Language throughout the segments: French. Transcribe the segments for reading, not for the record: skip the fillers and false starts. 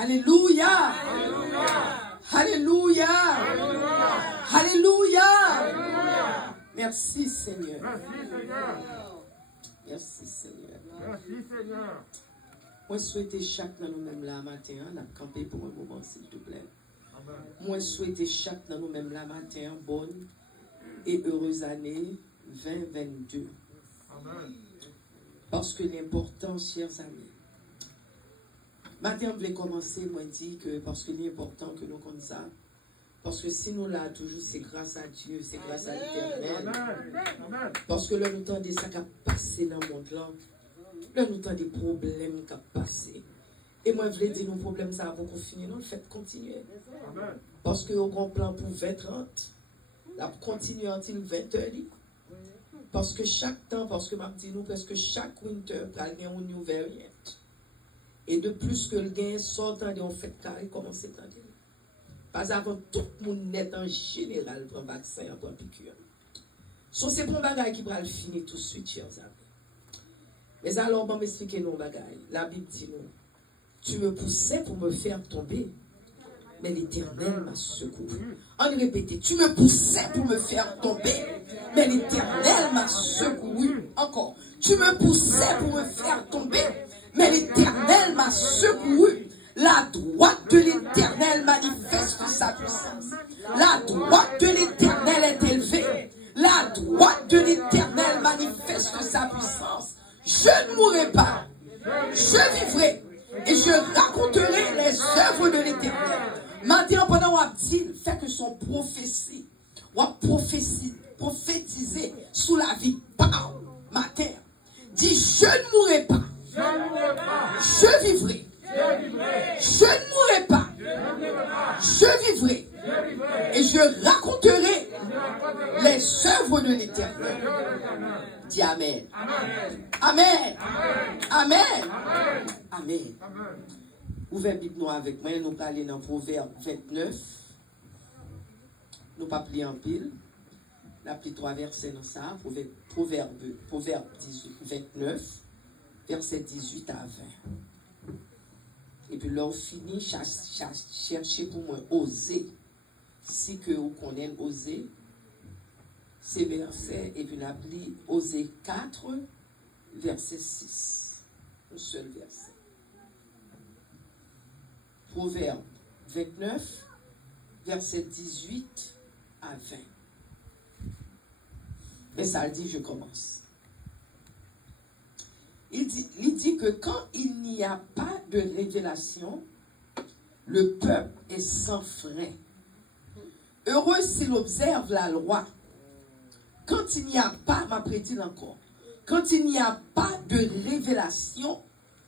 Alléluia. Alléluia. Alléluia. Merci Seigneur. Merci Seigneur. Merci Seigneur. Moi souhaite chaque dans nous-mêmes là matin, on a campé pour un moment s'il te plaît. Moi souhaite chaque dans nous-mêmes là matin, bonne et heureuse année 2022. Amen. Parce que l'important, chers amis, matin on voulait commencer, moi dit que parce que l'important que nous connaissons ça, parce que si nous là toujours c'est grâce à Dieu, c'est grâce à l'Éternel. Parce que là nous temps de ça qui a passé dans le monde là, là nous temps des problèmes qui a passé. Et moi je voulais dire nos problèmes ça va finir, non, le fait continuer. Parce que au grand plan pour 20-30, la continuer until 20-30. Parce que chaque temps, parce que m'a dit nous, parce que chaque winter, il y a une nouvelle variante. Et de plus que le gain sort en fait carré, comment c'est en pas avant tout le monde net en général pour un vaccin, pour un piqûre. So, c'est pour un bagage qui va le finir tout de suite, chers amis. Mais alors, on va m'expliquer nos bagages. La Bible dit nous, tu me poussais pour me faire tomber, mais l'Éternel m'a secouru. On répète, tu me poussais pour me faire tomber, mais l'Éternel m'a secouru. Encore, tu me poussais pour me faire tomber, mais l'Éternel m'a secouru. La droite de l'Éternel manifeste sa puissance. La droite de l'Éternel est élevée. La droite de l'Éternel manifeste sa puissance. Je ne mourrai pas. Je vivrai. Et je raconterai les œuvres de l'Éternel. Maintenant, pendant qu'on dit, fait que son prophétie, ou prophétiser sous la vie par matin, dit, je ne mourrai pas. Je vivrai. Je ne mourrai pas. Je vivrai. Et je raconterai les œuvres de l'Éternel. Dis Amen. Amen. Amen. Amen. Ouvrez Bible nous avec moi. Nous parlons dans Proverbe 29. Nous pas plier en pile. Nous avons 3 versets dans ça. Proverbe 29, verset 18 à 20. Et puis là, on finit, chercher pour moi, oser. Si que vous connaissez oser, c'est verset, et puis on appelle oser 4, verset 6. Un seul verset. Proverbe 29, verset 18 à 20. Mais ça dit, je commence. Il dit que quand il n'y a pas de révélation, le peuple est sans frein. Heureux s'il observe la loi. Quand il n'y a pas, m'a prédit encore, quand il n'y a pas de révélation,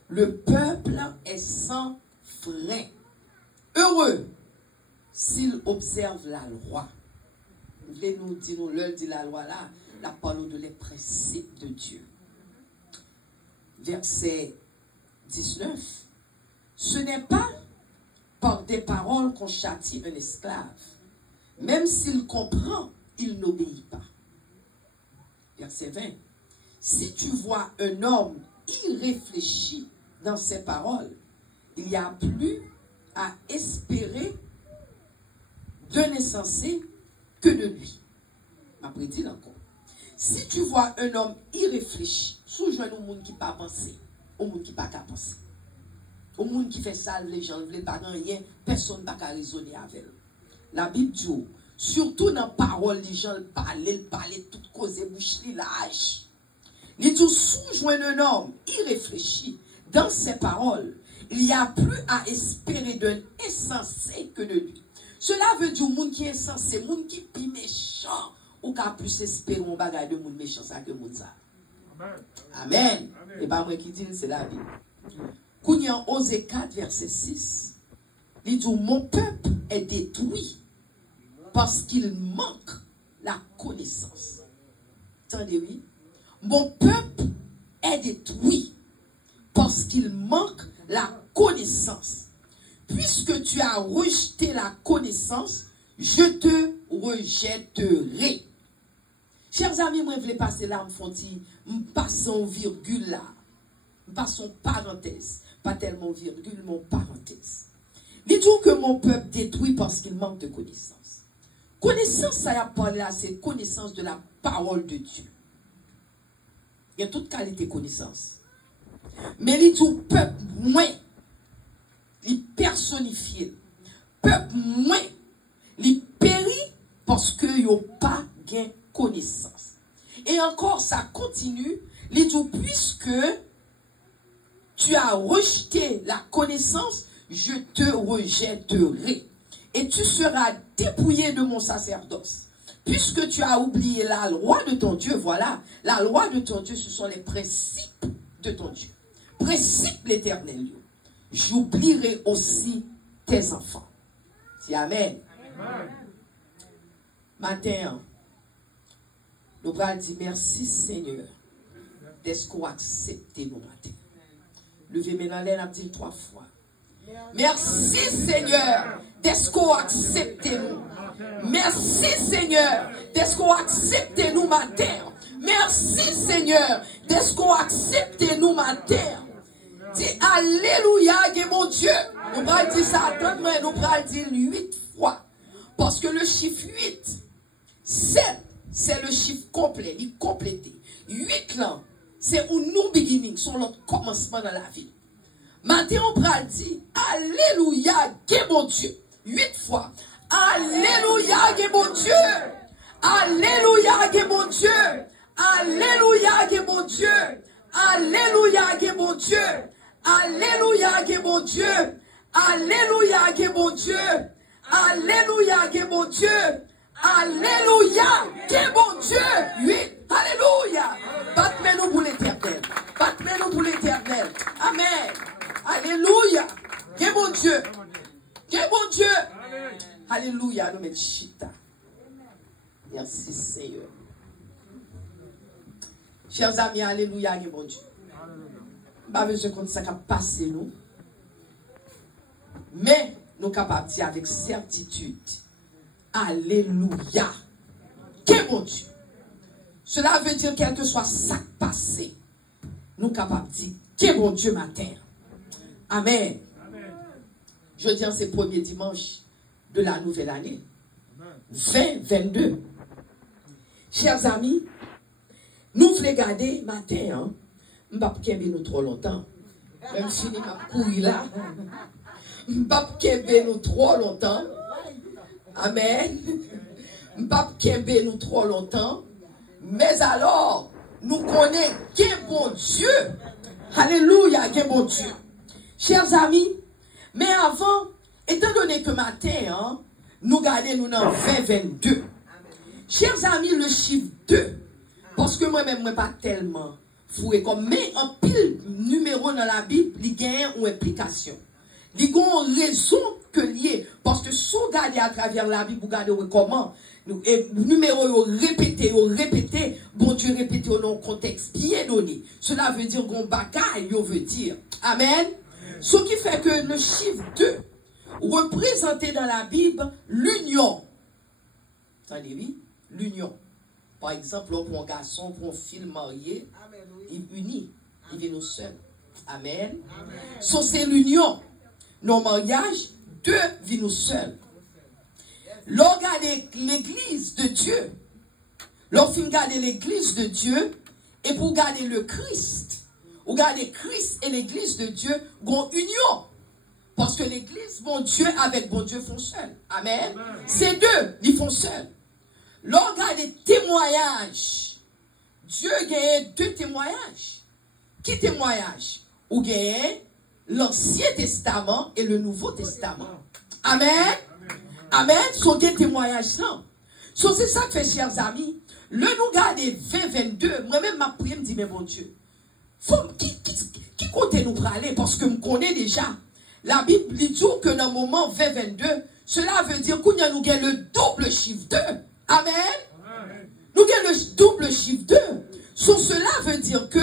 le peuple est sans frein. Heureux s'il observe la loi. Vous voulez nous dire, nous leur dit la loi là, la parole de les principes de Dieu. Verset 19. Ce n'est pas par des paroles qu'on châtie un esclave. Même s'il comprend, il n'obéit pas. Verset 20. Si tu vois un homme irréfléchi dans ses paroles, il n'y a plus à espérer d'un insensé que de lui. M'a prédit encore. Si tu vois un homme irréfléchi, sous-joint au monde qui n'a pas pensé, au monde qui n'a pas pensé, au monde qui fait ça, les gens ne veulent pas rien, personne n'a pas raisonner avec eux. La Bible dit, surtout dans la parole, les gens parlent, tout cause bouche, l'âge. Il dit, sous-joint un homme irréfléchi dans ses paroles, il n'y a plus à espérer d'un insensé que de lui. Cela veut dire, le monde qui est insensé, le monde qui est plus méchant, ou qu'a pu espérer un bagage de monde méchant, ça que monde ça. Amen. Et pas moi qui dis, c'est la Bible. Kounyan Osée 4, verset 6. Il dit, mon peuple est détruit parce qu'il manque la connaissance. Attendez, oui. Mon peuple est détruit parce qu'il manque la connaissance. Puisque tu as rejeté la connaissance, je te rejetterai. Chers amis, moi, je voulais passer là, je passe en virgule là. Je passe en parenthèse. Pas tellement virgule, mais en parenthèse. Il dit que mon peuple détruit parce qu'il manque de connaissance. Connaissance, ça y a parlé là, c'est connaissance de la parole de Dieu. Il y a toute qualité de connaissance. Mais il dit peuple moins, il personnifie. Peuple moins, il périt parce qu'il n'y a pas de connaissance. Et encore, ça continue. Il dit puisque tu as rejeté la connaissance, je te rejetterai. Et tu seras dépouillé de mon sacerdoce. Puisque tu as oublié la loi de ton Dieu, voilà, la loi de ton Dieu, ce sont les principes de ton Dieu. Principes l'éternel. J'oublierai aussi tes enfants. C'est Amen. Amen. Matin, nous allons dire merci Seigneur d'être qu'on accepte nos matins. Levez maintenant l'air, on dit 3 fois. Merci Seigneur d'être qu'on accepte nous. Merci Seigneur d'être qu'on accepte nous matin. Merci Seigneur d'être qu'on accepte nous matin. Dis Alléluia, mon Dieu. Nous allons dire ça, attends-moi, nous allons dire 8 fois. Parce que le chiffre 8, 7, c'est le chiffre complet, il complété. 8 là, c'est un new beginning, c'est notre commencement dans la vie. Maintenant, on va dire Alléluia, mon Dieu. 8 fois. Alléluia, mon Dieu. Alléluia, mon Dieu. Alléluia, mon Dieu. Alléluia, mon Dieu. Alléluia, mon Dieu. Alléluia, mon Dieu. Alléluia, mon Dieu. Alléluia, mon Dieu. 8. Alléluia. Battez-nous pour l'éternel. Battez-nous pour l'éternel. Amen. Alléluia. Mon Dieu. Mon Dieu. Alléluia. Nous mettons chita. Merci Seigneur. Chers amis, alléluia, mon Dieu. Je compte ça qui a passé nous. Mais nous sommes capables de dire avec certitude. Alléluia. Que mon Dieu. Cela veut dire quel que soit ça passé. Nous sommes capables de dire que mon Dieu matin. Amen. Je dis en ces premiers dimanches de la nouvelle année. 2022. Chers amis, nous voulons garder matin, hein. Je ne vais pas nous trop longtemps. Même si je vais courir là. Je ne vais pas nous trop longtemps. Amen. Je ne vais pas nous trop longtemps. Mais alors, nous connaissons que bon Dieu. Alléluia, que bon Dieu. Chers amis, mais avant, étant donné que matin, hein, nous gardons nous dans 2022. Chers amis, le chiffre 2. Parce que moi-même, je ne suis pas tellement foué comme. Mais un pile numéro dans la Bible, il gagne une implication. Il y a une raison que lié. Parce que si vous regardez à travers la Bible, vous regardez comment. Et numéro répété, bon Dieu répété dans un contexte bien donné. Cela veut dire qu'on bagaille, veut dire. Amen. Ce qui fait que le chiffre 2 représenté dans la Bible l'union. Attendez, oui, l'union. Par exemple, pour un garçon, pour un fille marié, il unit, il vient nous seuls. Amen. So, c'est l'union. Nos mariages, 2 vivent nous seuls. L'on garde l'église de Dieu. L'on fin garder l'église de Dieu. Et pour garder le Christ, ou garder Christ et l'église de Dieu, ont union. Parce que l'église, bon Dieu, avec bon Dieu, font seul. Amen. Ces 2, ils font seuls. L'on regarde des témoignages. Dieu gagne 2 témoignages. Qui témoignage? Ou gagne l'Ancien Testament et le Nouveau Testament. Amen. Amen. Sont des témoignages là. C'est ça que fait, chers amis. Le nous garde 2022. Moi-même, ma prière me dit, mais mon Dieu. Qui compte nous parler? Parce que je connais déjà. La Bible dit que dans le moment 2022, cela veut dire qu'on a nous gagne le double chiffre 2. Amen. Nous avons le double chiffre 2. Sur cela veut dire que,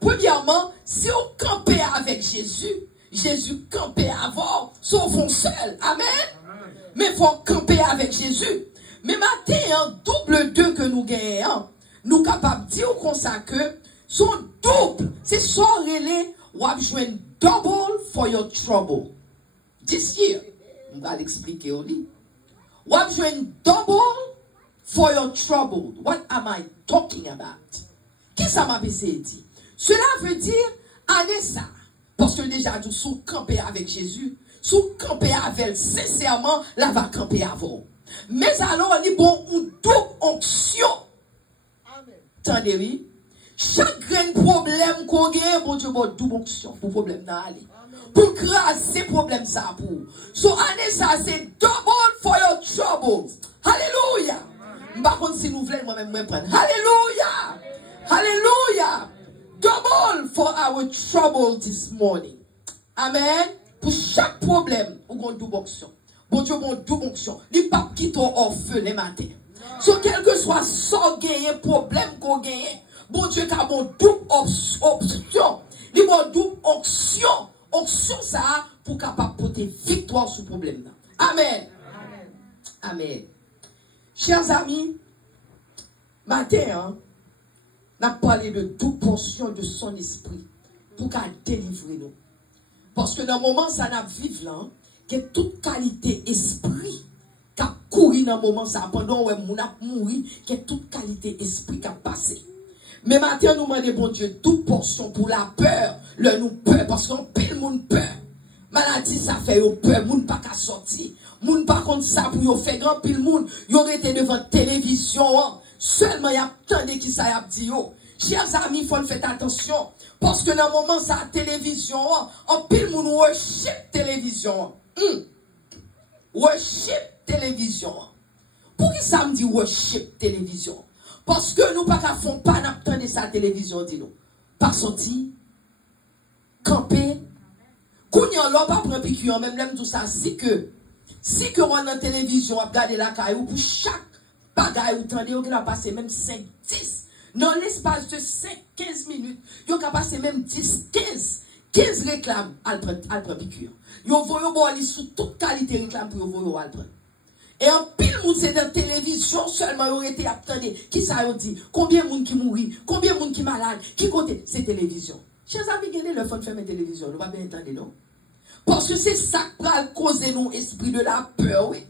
premièrement, si on campait avec Jésus, Jésus campait avant, sauf on seul. Amen. Mais il faut camper avec Jésus. Mais maintenant, un double 2 que nous gagnons, nous sommes capables de dire comme ça que son double, c'est son relais, ou a besoin double for your trouble. This year. On va l'expliquer au lit. What you double for your trouble. What am I talking about? Qu'est-ce que ça m'a dit? Cela veut dire, allez ça. Parce que déjà, nous sommes campés avec Jésus. Sous campés avec sincèrement, là va camper avant. Mais alors, on est bon, une double onction. Attendez, oui. Chaque grand problème qu'on gagne, bon Dieu, bon double onction pour problème d'aller. Pour craser problème ça pour. So, année ça, c'est double for your troubles. Hallelujah. Par contre, si nous voulons, moi-même, me prendre. Hallelujah. Hallelujah. Double for our trouble this morning. Amen. Pour chaque problème, on a une double onction. Bon Dieu, bon double onction. Les papes qui t'ont en feu les matins. So, quel que soit son gain, problème qu'on gagne, bon Dieu, qui a bon double option. Les bon double onction. Onction ça pour capable porter victoire sur le problème. Amen. Amen. Amen. Chers amis, matin, on a parlé de toute portion de son esprit pour qu'elle délivre nous. Parce que dans le moment ça n'a vivre là, que toute qualité esprit qui a couru dans le moment ça, pendant que nous avons mouru, que toute qualité esprit qui a passé. Mais maintenant, nous demandons, bon Dieu, toute portion pour la peur, le nous peur, parce qu'on paye le monde peur. Maladie, ça fait peur, moun pas qu'à sortir. Moun pas contre ça pour yon faire grand pile moun. Yon été devant télévision, seulement y a tant de qui ça y a dit yo. Chers amis, il faut faire attention. Parce que dans le moment, ça la télévision, en pile moun worship télévision. Worship télévision. Pourquoi ça me dit worship télévision? Parce que nous pas qu'à font pas n'attendre sa télévision, dis-nous. Pas sorti, camper. Qu'on y a l'on pas prendre piqûre, même l'aime tout ça, si que on a la télévision, on regarde la caillou, pour chaque bagaille, ou tendez, on a passé même 5, 10. Dans l'espace de 5, 15 minutes, on a passé même 10, 15 réclames à prendre piqûre. Yon voyons bon aller sous toute qualité réclame pour yon voyons à prendre. Et en pile moun c'est dans la télévision seulement yon été attendé. Qui ça yon dit? Combien moun qui mourit? Combien moun qui malade? Qui côté? C'est télévision. Chers amis, gardez le fond de faire mes télévisions. Nous pas bien entendre, non? Parce que c'est ça qui va causer nos esprits de la peur, oui.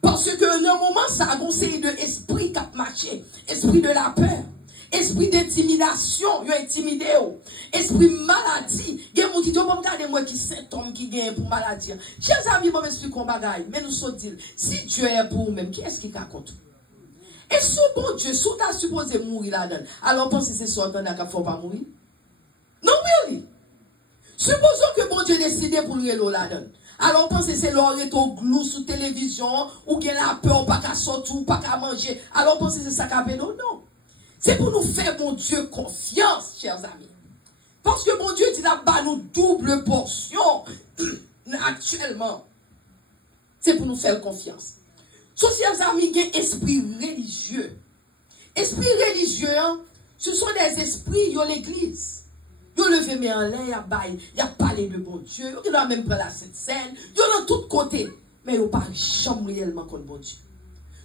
Parce que dans le moment, ça a conseillé de esprit qui a marché. Esprit de la peur. Esprit d'intimidation, yo intimidé. Esprit maladie. Il y a des gens qui disent, regardez moi qui symptômes qui gagnent pour maladie. Chers amis, moi m'explique un bagaille. Mais nous sommes dit, si Dieu est pour nous-mêmes, qui est-ce qui t'a contre? Et si bon Dieu, si tu as supposé mourir là-dedans, alors pensez que c'est ça qu'il ne faut pas mourir? Non, oui. Supposons que bon Dieu décide pour nous là-dedans. Alors pensez que c'est l'oreille au glou sur télévision, ou qu'il y a la peur, pas qu'à sortir, ou pas qu'à manger. Alors pensez que c'est ça qu'a fait nous? Non. C'est pour nous faire, mon Dieu, confiance, chers amis. Parce que mon Dieu dit là-bas, nous double portion, actuellement. C'est pour nous faire confiance. So, chers amis, il y a un esprit religieux. Esprit religieux, ce sont des esprits, ils ont l'église. Ils ont levé mes en l'air, ils ont parlé de bon Dieu, ils ont même pris la Sainte Seine, ils ont de tous côtés. Mais ils n'ont pas jamais réellement contre bon Dieu.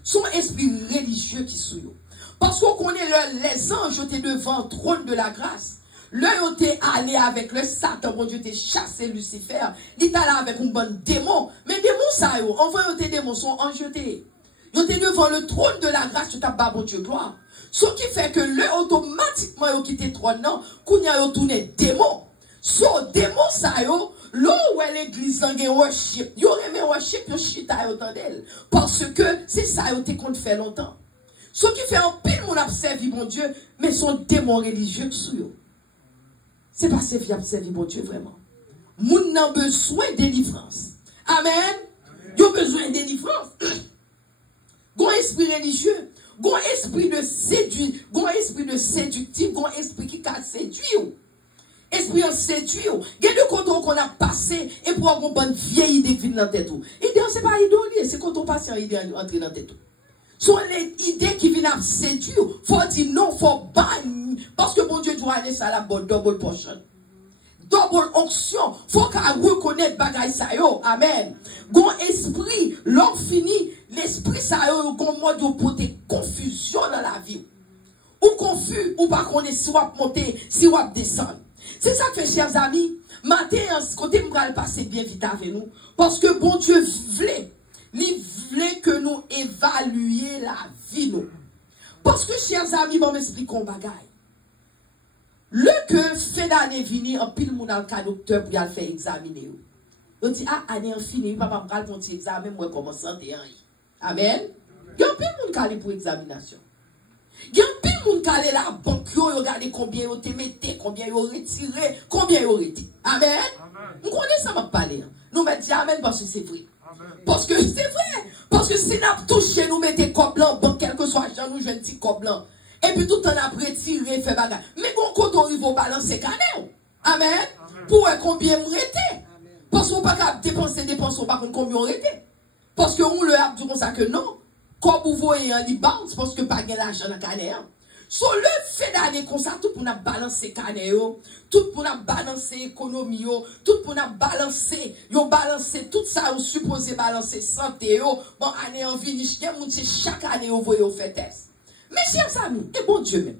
Ce sont des esprits religieux qui sont là. Parce qu'on connaît les anges étaient devant le trône de la grâce. L'un était allé avec le Satan, bon Dieu était chassé Lucifer. Il était allé avec un bon démon. Mais démon ça, on voit que les démons sont enjetés. Ils étaient devant le trône de la grâce, tu tapes bon Dieu gloire. Ce qui fait que l'un automatiquement ils ont quitté le trône, non, qu'on y a retourné démon. So démon ça, là où est l'église dans le worship, ils ont aimé worship, ils ont chita d'elle. Parce que c'est ça, ils ont qu'on fait longtemps. Ce qui fait un pile, mon a servi mon Dieu, mais son démon religieux sous eux. C'est pas servi à servir mon Dieu vraiment. Moun n'a besoin de délivrance. Amen. Ils ont besoin de délivrance. Gon esprit religieux, gon esprit de séduit, gon esprit de séductif, gon esprit qui a séduit. Esprit en séduit. Il y a deux côtés qu'on a passé et pour avoir une bonne vieille idée qui vient dans la tête. Idée, c'est pas idée, c'est quand on passe une idée entrer dans la tête. Sont les idées qui viennent à séduire. Faut dire non, faut ban. Parce que bon Dieu doit aller ça la bonne double portion. Double onction. Faut qu'elle reconnaisse bagaille ça yo. Amen. Gon esprit, l'homme fini, l'esprit ça yo, gon mode de porter confusion dans la vie. Ou confus, ou pas connaître si on monter, si on descendre. C'est ça que, chers amis, matin, ce côté, nous allons passer bien vite avec nous. Parce que bon Dieu voulait, il voulait que nous évaluions la vie, nous. Parce que, chers amis, bon, m'expliquons bagaille. Le que fait d'année vini, en pile moun al ka docteur pour y aller faire examiner. On dit, ah, année en fini, papa m'kal pour petit examen, moi, comment santé en yi. Amen. Il y a un pile moun kalé pour examination. Il y a un pile moun kalé la banque, yo regardez combien yo te mette, combien yo retiré, combien yo rete. Amen. Nous connaissons ça, m'a parlé. Nous mettons amen parce que c'est vrai. Parce que c'est vrai. Parce que si nous touché, nous mettons comme blanc, bon, quel que soit l'argent, nous jouons un petit comme blanc. Et puis tout le temps, on a retiré, fait bagage. Mais bon, quand on arrive au balancer canet. Amen. Pour combien on rete. Parce qu'on ne peut pas dépenser, on pas combien on rete. Parce qu'on le a dit comme ça que non. Comme vous voyez, il bounce parce que pas de l'argent dans le canet. So le fait d'aller comme ça, tout pour nous balancer canet, tout pour nous balancer économie, tout pour nous balancer, tout ça, on supposé balancer santé, bon, année en vie, chaque année, on voit, on fait test. Mais chers amis, et bon Dieu même,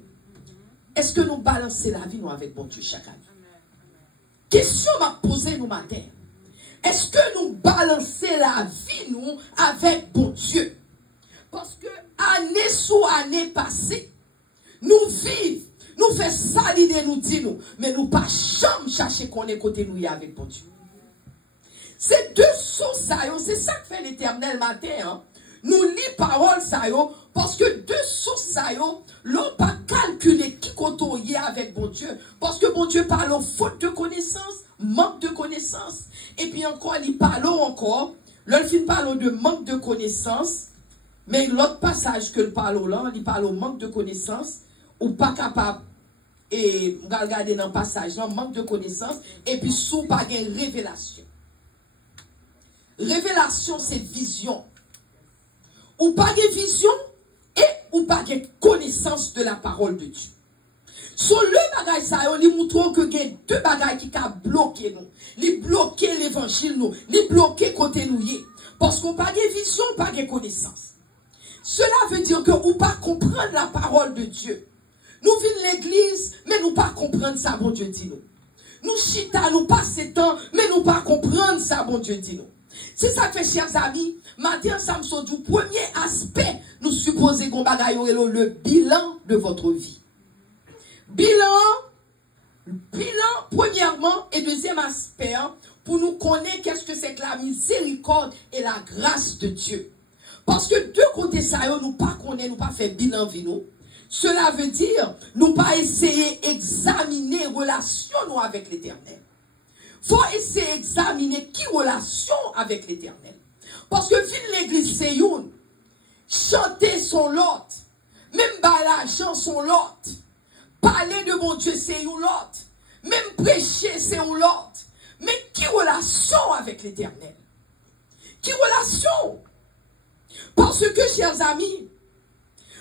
est-ce que nous balançons la vie nous avec bon Dieu chaque année? Question m'a posée nous matin. Est-ce que nous balançons la vie nous avec bon Dieu? Parce que année sous année passée, nous vivons, nous faisons ça l'idée nous dit nous, mais nous pas jamais chercher qu'on est côté nous avec bon Dieu. C'est deux sources, c'est ça que fait l'Éternel matin, hein? Nous lisons parole ça parce que deux sources ça l'on pas calculer qui côtoyer avec bon Dieu parce que bon Dieu parle aux fautes de connaissance, manque de connaissance et puis encore il parle encore l'autre film parle de manque de connaissance mais l'autre passage que le parle là il parle au manque de connaissance ou pas capable et on va regarder dans le passage là manque de connaissance et puis sous pas une révélation. Révélation c'est vision. Ou pas de vision et ou pas de connaissance de la parole de Dieu. Sur le bagage ça, nous montrons que il y a deux bagages qui ont bloqué nous. Les bloquer l'évangile nous, les bloquer côté nous. Parce qu'on pas de vision, pas de connaissance. Cela veut dire que ou pas comprendre la parole de Dieu. Nous vivons l'église, mais nous pas comprendre ça, bon Dieu dit nous. Nous chita, nous passons temps, mais nous pas comprendre ça, bon Dieu dit nous. C'est ça que, chers amis, matin, Samson, du premier aspect, nous supposons qu'on bagaille le bilan de votre vie. Bilan, premièrement, et deuxième aspect, pour nous connaître qu'est-ce que c'est que la miséricorde et la grâce de Dieu. Parce que deux côtés ça, nous pas connaître, nous pas faire bilan vie nous. Cela veut dire, nous pas essayer d'examiner relation nous avec l'Éternel. Faut essayer d'examiner qui relation avec l'Éternel. Parce que vivre l'église c'est une. Chanter son lot. Même l'argent son lot. Parler de mon Dieu c'est une lot. Même prêcher c'est une lot. Mais qui relation avec l'Éternel? Qui relation? Parce que, chers amis,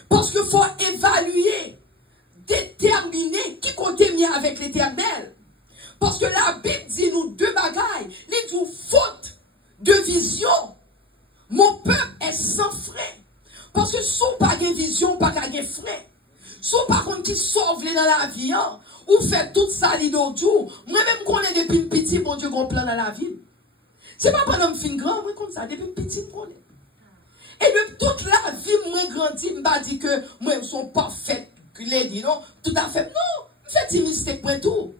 parce qu'il faut évaluer, déterminer qui côté mis avec l'Éternel. Parce que la Bible dit nous deux bagailles. Il dit faute de vision. Mon peuple est sans frein. Parce que si vous n'avez pas de vision, pas de frein. Si vous par contre qui sauve dans la vie, ou fait tout ça l'audio, moi-même connais depuis une petite, mon Dieu, qu'on plan dans la vie. C'est pas pendant que je suis grand, moi comme ça, depuis une petite, connais. Et de toute la vie, moi grandi, je m'a dit que moi, je ne suis pas fait, non, tout à fait, non, je fais des mystères pour tout.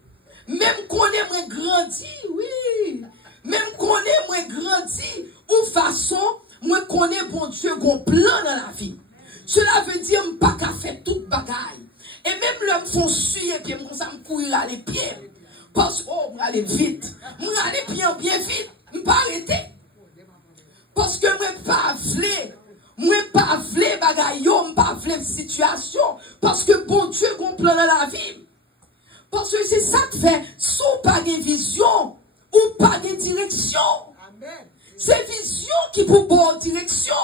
Même qu'on est moins grandi, oui. Même qu'on est moins grandi, ou façon, moi connais bon Dieu qu'on plan dans la vie. Cela veut dire pas qu'à faire toute bagaille. Et même l'homme font suer et puis comme ça me courir à les pieds. Parce que oh, aller vite. Moi aller bien vite, me pas arrêter. Parce que moi pas vle bagaille, moi pas vle situation parce que bon Dieu qu'on plan dans la vie. Parce que c'est ça qui fait, sous pas de vision, ou pas de direction. C'est vision qui pour bonne direction.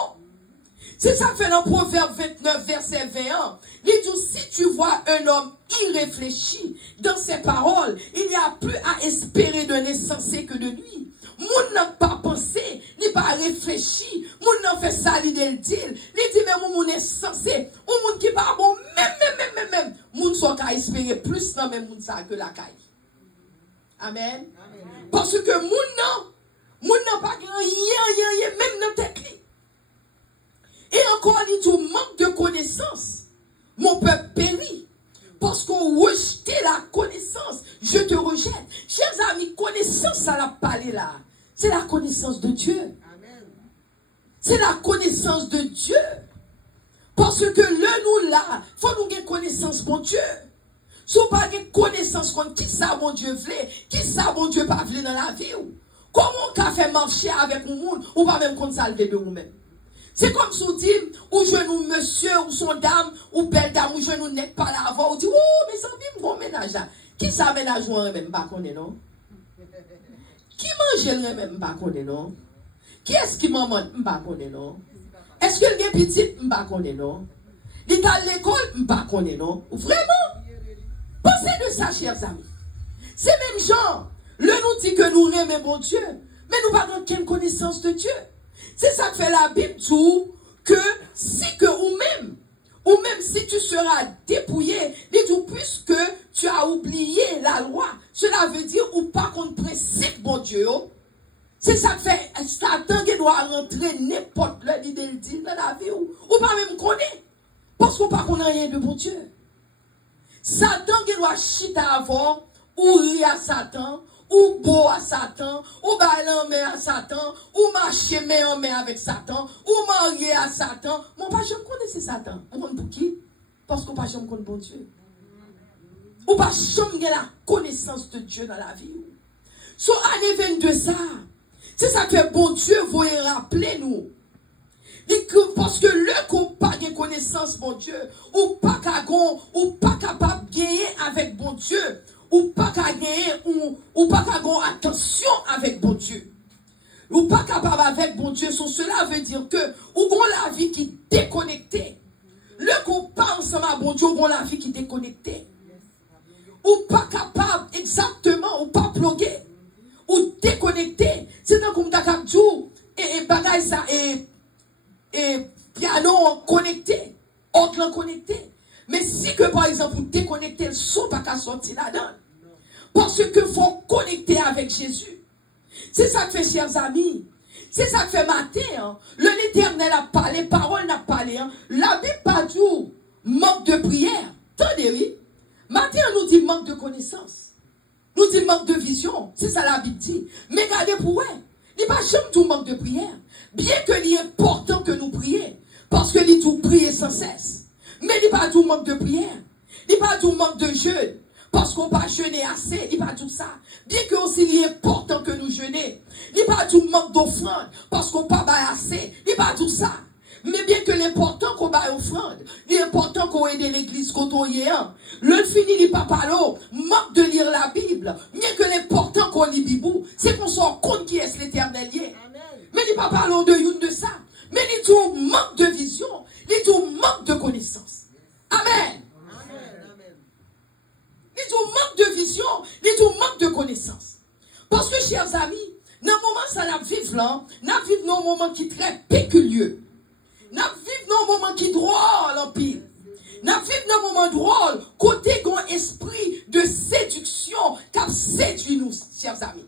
C'est ça que fait dans Proverbe 29, verset 21. Il dit, si tu vois un homme irréfléchi dans ses paroles, il n'y a plus à espérer d'un insensé que de lui. Moun n'a pas pensé, ni pas réfléchi. Moun n'a fait ça, l'idée le dit. Il dit, mais moun est insensé. Ou moun qui pas bon, même. Moun soit qu'à espérer plus dans même moun ça que la caille. Amen. Parce que moun n'a pas rien, même dans tête. Et encore, il dit, manque de connaissance. Mon peuple périt. Parce qu'on rejetait la connaissance. Je te rejette. Chers amis, connaissance, ça l'a parlé là. C'est la connaissance de Dieu. C'est la connaissance de Dieu. Parce que nous là, faut nous avoir connaissance pour Dieu. Si vous n'avez pas connaissance contre qui ça mon Dieu voulait, qui ça mon Dieu pas voulait dans la vie. Comment on a fait marcher avec le monde, ou pas même qu'on salve de vous-même. C'est comme si on dit, ou je nous monsieur, ou son dame, ou belle dame, ou je nous n'est pas là avant, ou dit, oh, mais ça vient bon ménage là. Qui ça ménage ou même pas connaît, non? Qui mange le même pas connaît, non? Qui est-ce qui maman pas connaît, non? Est-ce que le petit pas connaît, non? Il est à l'école pas connaît, non? Vraiment? Pensez de ça, chers amis. C'est même genre, le nous dit que nous aimons bon Dieu, mais nous n'avons aucune connaissance de Dieu. C'est ça que fait la Bible tout, que si que ou même si tu seras dépouillé, dis-tu puisque tu as oublié la loi, cela veut dire ou pas qu'on principe bon Dieu. C'est ça que fait Satan qui doit rentrer n'importe l'idée dans la vie ou pas même connaître, parce qu'on pas connaît rien de bon Dieu. Satan qui doit chiter avant, ou rire à Satan, ou beau à Satan, ou bailler en main à Satan, ou marcher main en main avec Satan, ou marier à Satan. Mon pas je connais Satan. On connaît pour qui? Parce qu'on pas jamais connaît bon Dieu. Ou pas jamais la connaissance de Dieu dans la vie. So année 22 ça, c'est ça que bon Dieu voulait rappeler nous. Parce que le qu'on pas de connaissance bon Dieu, ou pas capable de gagner avec bon Dieu, ou pas gagner ou pas gagner attention avec bon Dieu, ou pas capable avec bon Dieu, cela veut dire que ou on la vie qui est déconnectée. Le qu'on pas ensemble à bon Dieu, ou on la vie qui est déconnectée, ou pas capable exactement, ou pas plugué, ou déconnecté. C'est donc comme d'accord et bagaille ça et piano connecté, autre connecté. Mais si que par exemple vous déconnectez le son, pas qu'à sortir là-dedans. Parce que faut connecter avec Jésus. C'est ça que fait, chers amis. C'est ça que fait matin. Hein. L'Éternel a parlé, parole n'a parlé. Hein. La Bible pas du manque de prière. Attendez, oui. Matin, on nous dit manque de connaissance. Nous dit manque de vision. C'est ça la Bible dit. Mais regardez pour elle. Il n'y a pas jamais tout manque de prière. Bien que il est important que nous prions. Parce que il tout prier sans cesse. Mais il n'y a pas tout manque de prière. Il n'y a pas tout manque de jeûne. Parce qu'on ne pas jeûner assez. Il n'y a pas tout ça. Bien que aussi il est important que nous jeûner. Il n'y a pas tout manque d'offrande. Parce qu'on ne pas assez. Il n'y a pas tout ça. Mais bien que l'important qu'on baille offrande, l'important qu'on aide l'église quand on y est, le fini il pas parler, manque de lire la Bible, bien que l'important qu'on lit Bibou, c'est qu'on s'en compte qui est l'Éternel. Mais il pas parler de une de ça. Mais il tout manque de vision, il tout manque de connaissance. Amen. Il tout manque de vision, il tout manque de connaissance. Parce que chers amis, dans le moment ça n'a vivre là, n'a vivre dans un moment qui est très péculier. Nous vivons dans un moment qui est drôle en pile. Nous vivons dans un moment drôle, côté d'un esprit de séduction qui a séduit nous, chers amis.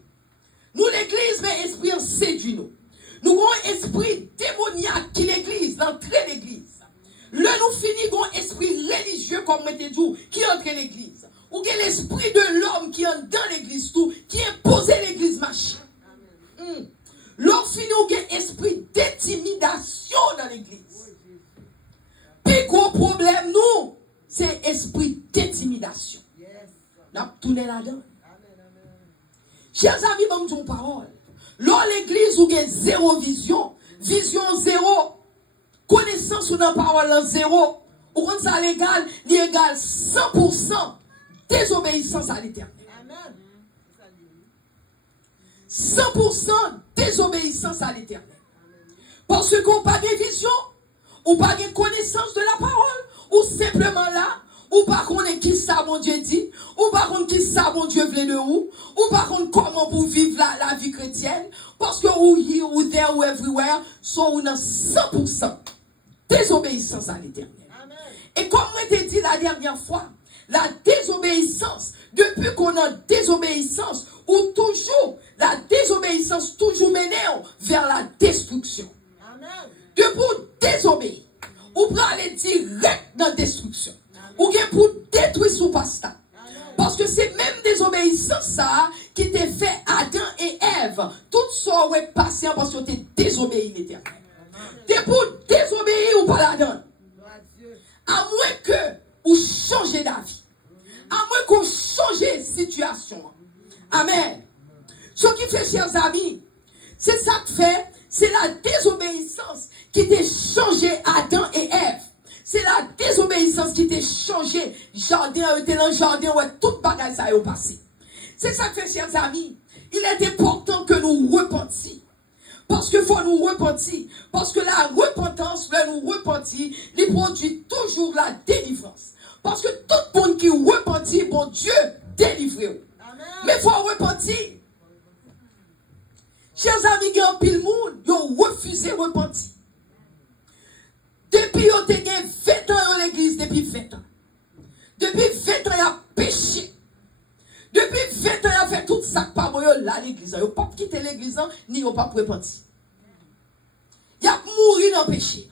Nous, l'église, mais esprit en séduit nous. Nous avons un esprit démoniaque qui l'église, l'entrée de l'église. Le nous finissons un esprit religieux, comme mettez dit, qui entre l'église. Ou bien l'esprit de l'homme qui entre dans l'église, tout, qui impose l'église machin. Lorsque nous avons un esprit d'intimidation dans l'église. Puis gros problème, nous, c'est esprit d'intimidation. Nous avons tourné là-dedans. Chers amis, même ton parole. Lors l'église, vous avez zéro vision. Vision zéro. Connaissance ou dans la parole zéro. Ou quand ça l'égal, l'égal 100% désobéissance à l'Éternel. 100% désobéissance à l'Éternel. Parce qu'on n'a pas de vision, ou pas de connaissance de la parole, ou simplement là, ou pas qu'on est qui ça mon Dieu dit, ou pas qu'on qui ça mon Dieu voulait de où, ou pas qu'on comment pour vivre la vie chrétienne, parce que ou here, ou there, ou everywhere, soit on a 100% désobéissance à l'Éternel. Et comme je t'ai dit la dernière fois, la désobéissance depuis qu'on a désobéissance, ou toujours, la désobéissance toujours mène vers la destruction. Depuis pour désobéir, ou pour aller direct dans la destruction. Ou bien pour détruire son pasteur. Parce que c'est même désobéissance ça qui t'a fait Adam et Ève. Tout ça est patient parce que tu désobéi l'éternel. T'es pour désobéir ou pas la donne. À moins que vous changez d'avis. À moins qu'on change de situation. Amen. Ce qui fait, chers amis, c'est ça que fait, c'est la désobéissance qui t'a changé Adam et Ève. C'est la désobéissance qui t'a changé. Jardin, était dans le jardin, ouais, toute bagage ça est passé. C'est ça que fait, chers amis. Il est important que nous repentions. Parce qu'il faut nous repentir. Parce que la repentance, là, nous repentir, il produit toujours la délivrance. Parce que tout le monde qui repentit, bon Dieu, délivre. Mais il faut repentir. Chers amis, il y a un pile monde, ils ont refusé de repentir. Depuis, ils ont été 20 ans dans l'église, depuis 20 ans. Depuis 20 ans, ils ont péché. Depuis 20 ans, ils ont fait tout ça par là, l'église. Ils n'ont pas quitté l'église, ni ils n'ont pas repenti. Ils ont mouru dans le péché.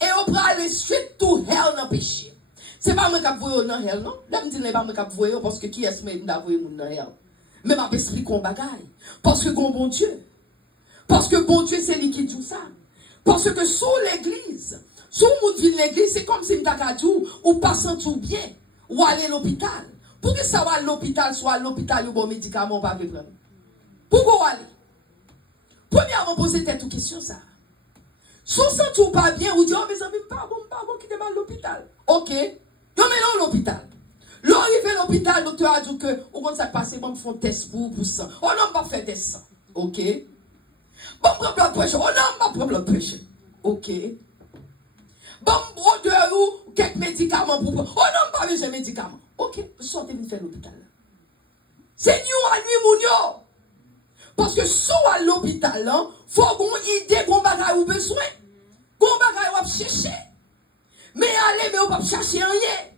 Et ils ont aller straight to hell dans le péché. Ce n'est pas moi qui vous voyez dans hell, non? Là, je me dis, ce n'est pas moi qui vous voyez, parce que qui est-ce qui m'a voyé dans hell? Mais je vais expliquer un bagage. Parce que bon Dieu. Parce que bon Dieu, c'est lui qui dit ça. Parce que sous l'église, sous le monde de l'église, c'est comme si je dit ou pas sentir bien, ou aller à l'hôpital. Pour que ça va à l'hôpital, soit à l'hôpital ou bon médicament, pas prendre. Pourquoi aller? Premièrement, poser tête question ça. Si on sent pas bien, ou dit, oh mes amis, pas bon, qui est mal à l'hôpital. Ok. Yo maintenant l'hôpital. L'arrivée à l'hôpital, le docteur a dit que, au moment de ça passe, bon, font test pour ça. Oh non, pas faire test ça. Ok. Bon, blood pressure. Oh non, pas blood pressure. Ok. Bon, odeur ou quelques médicaments pour. Oh non, pas besoin de médicaments. Ok. Sortez de faire l'hôpital. C'est nous à lui, mounio. Parce que sous à l'hôpital, il faut qu'on idée qu'on bagaille ou besoin. Qu'on bagaille ou chercher. Mais allez, mais on va chercher rien.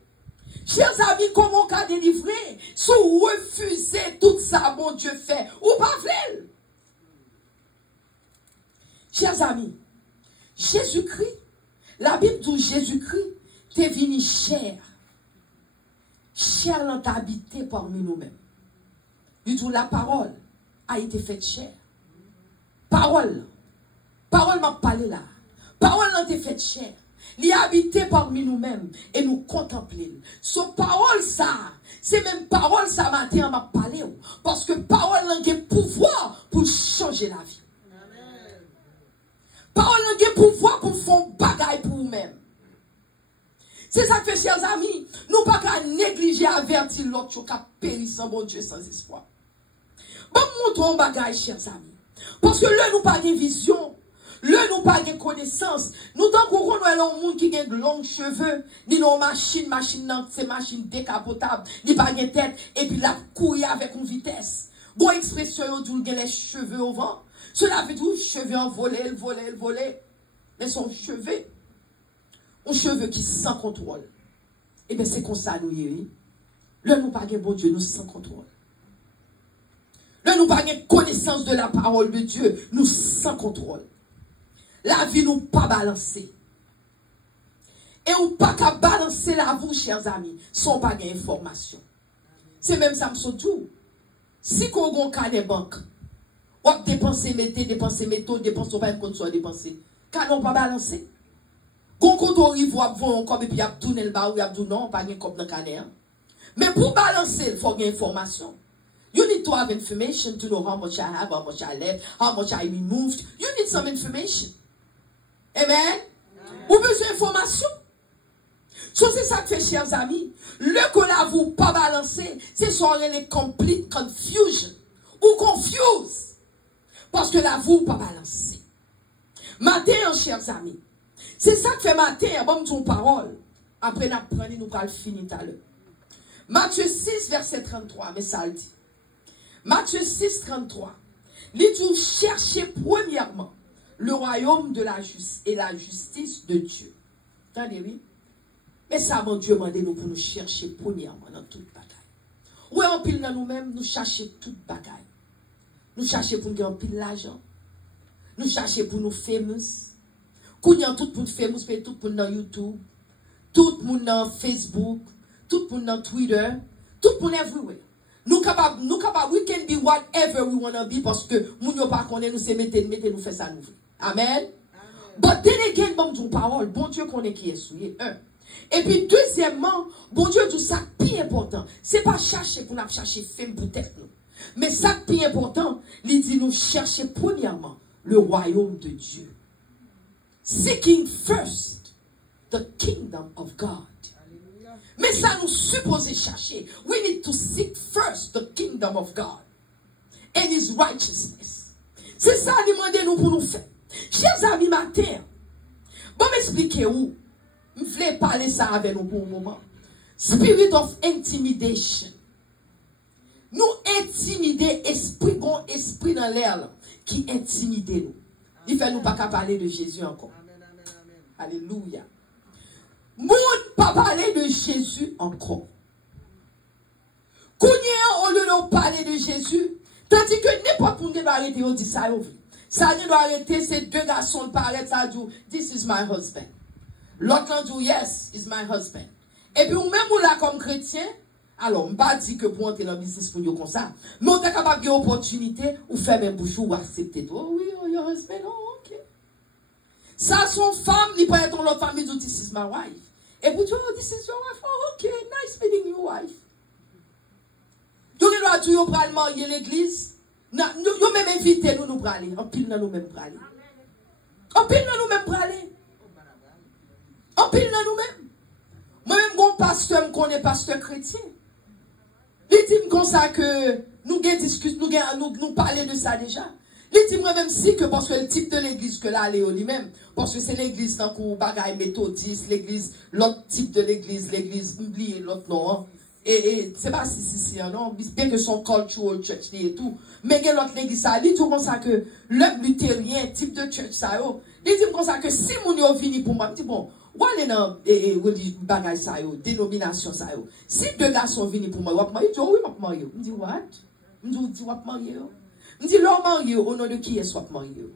Chers amis, comment on va délivrer? Si vous refusez tout ça, mon Dieu fait, ou pas fait. Chers amis, Jésus-Christ, la Bible dit Jésus-Christ, t'es venu cher. Cher l'ont habité parmi nous-mêmes. Du tout, la parole a été faite chère. Parole m'a parlé là. Parole a été faite chère. Il a habité parmi nous-mêmes et nous contempler. Son parole ça, c'est même parole ça matin m'a parlé. Parce que parole a un pouvoir pour changer la vie. Amen. Parole a un pouvoir pour faire bagaille pour vous-même. C'est ça que, chers amis, nous pas qu'à négliger, avertir l'autre qui a péri sans bon Dieu, sans espoir. Bon, montrons bagaille, chers amis. Parce que là, nous pas de vision. Là, nous pas de connaissance. Nous, tant qu'on connaît un monde qui a de longs cheveux, ni nos machines, c'est machine décapotable, ni pas de tête, et puis la couille avec une vitesse. Bon expression, d'où les cheveux au vent. Cela veut dire, cheveux en voler. Mais son cheveux, un cheveu qui sans contrôle. Et bien, c'est comme ça, nous, là, nous pas de bon Dieu, nous sans contrôle. Là, nous pas de connaissance de la parole de Dieu, nous sans contrôle. La vie nous pas balancer. Et on pas qu'à balancer la vous, chers amis, sans pas d'information. C'est même ça, me tout. Si qu'on a un cas de banque, on dépenser, dépenser, dépenser, on va même soit dépenser. Quand on pas balancer. Quand on arrive, on va comme et puis on va tourner le bas, ou on va dire non, pas de comme dans le canard. Mais pour balancer, il faut une information. You need to have information to know how much I have, how much I left, how much I removed. You need some information. Amen. Ou besoin d'information. C'est ça que fait, chers amis. Le que là vous pas balancer, c'est soit les complete confusion. Ou confuse. Parce que là vous pas balancer. Matin, chers amis. C'est ça que fait matin, bon ton parole. Après, nous apprenons, nous allons finir tout à l'heure. Matthieu 6, verset 33, mais ça le dit. Matthieu 6, 33. Il dit, cherchez premièrement le royaume de la justice et la justice de Dieu. Attendez, oui. Et ça, mon Dieu, m'a dit nous pour nous chercher premièrement dans toute bataille. en pile dans nous-mêmes, nous cherchons toute bagaille. Nous cherchons pour nous gagner pile l'argent. Nous cherchons pour nous famous. Quand y a tout pour nous famous, tout pour nous dans YouTube, tout pour nous dans Facebook, tout pour nous dans Twitter, tout pour nous everywhere. Nous capables, we can be whatever we want to be parce que nous ne pas connaître, nous c'est mettre nous faire ça nous. Amen. But then again, bon Dieu parole, bon Dieu connaît qui est souillé. Et puis deuxièmement, bon Dieu tout ça plus important, c'est pas chercher pour nous chercher femme pour tête nous. Mais ça plus important, il dit nous chercher premièrement le royaume de Dieu. Seeking first the kingdom of God. Mais ça nous suppose chercher. We need to seek first the kingdom of God and his righteousness. C'est ça demander nous pour nous faire. Chers amis matin, bon m'expliquer où. Je voulais parler ça avec nous pour un moment. Spirit of intimidation. Nous intimider esprit, bon esprit dans l'air qui intimide nous. Il fait nous pas qu'à parler de Jésus encore. Alléluia. Moun pas parler de Jésus encore. Kounye au lieu de parler de Jésus, tandis que n'importe où qui va arrêter, on dit ça, ça ne doit arrêter, ces deux garçons paraissent, ça dit, this is my husband. L'autre dit, yes, is my husband. Et puis, ou même ou là comme chrétien, alors, on ne pas dire que pour entrer dans le business pour nous comme ça, mais on est capable d'avoir une opportunité, ou faire même bouche ou accepter. Oh oui, oh, your husband, oh, ok. Ça, son femme, il peut être dans l'autre famille, this is my wife. Et vous dites, oh, this is your wife. Oh, ok, nice meeting your wife. Vous avez dit, vous allez marier l'église. Vous même invité nous pour aller. En pile, nous même pour aller. En pile, nous même pour aller. En pile, nous même. Moi-même, mon pasteur, je connais pasteur chrétien. Il dit comme ça que nous parlons de ça déjà. Il dit moi-même si que parce que le type de l'église que là, Léo lui-même, parce que c'est l'église dans le bagaille méthodiste, l'église, l'autre type de l'église, oubliez l'autre nom. Et c'est pas si, non, bien que son cultural church et tout. Mais il y a l'autre l'église, ça, il dit comme ça que l'œuvre luthérien, type de church, ça, il dit comme ça que si mon yo vini pour moi, il dit bon, voilà dans bagaille ça, dénomination ça, si deux garçons viennent pour moi, il dit oui, je vais marier. Il dit what? Il dit what marier? Il dit l'homme marié au nom de qui est soit marié?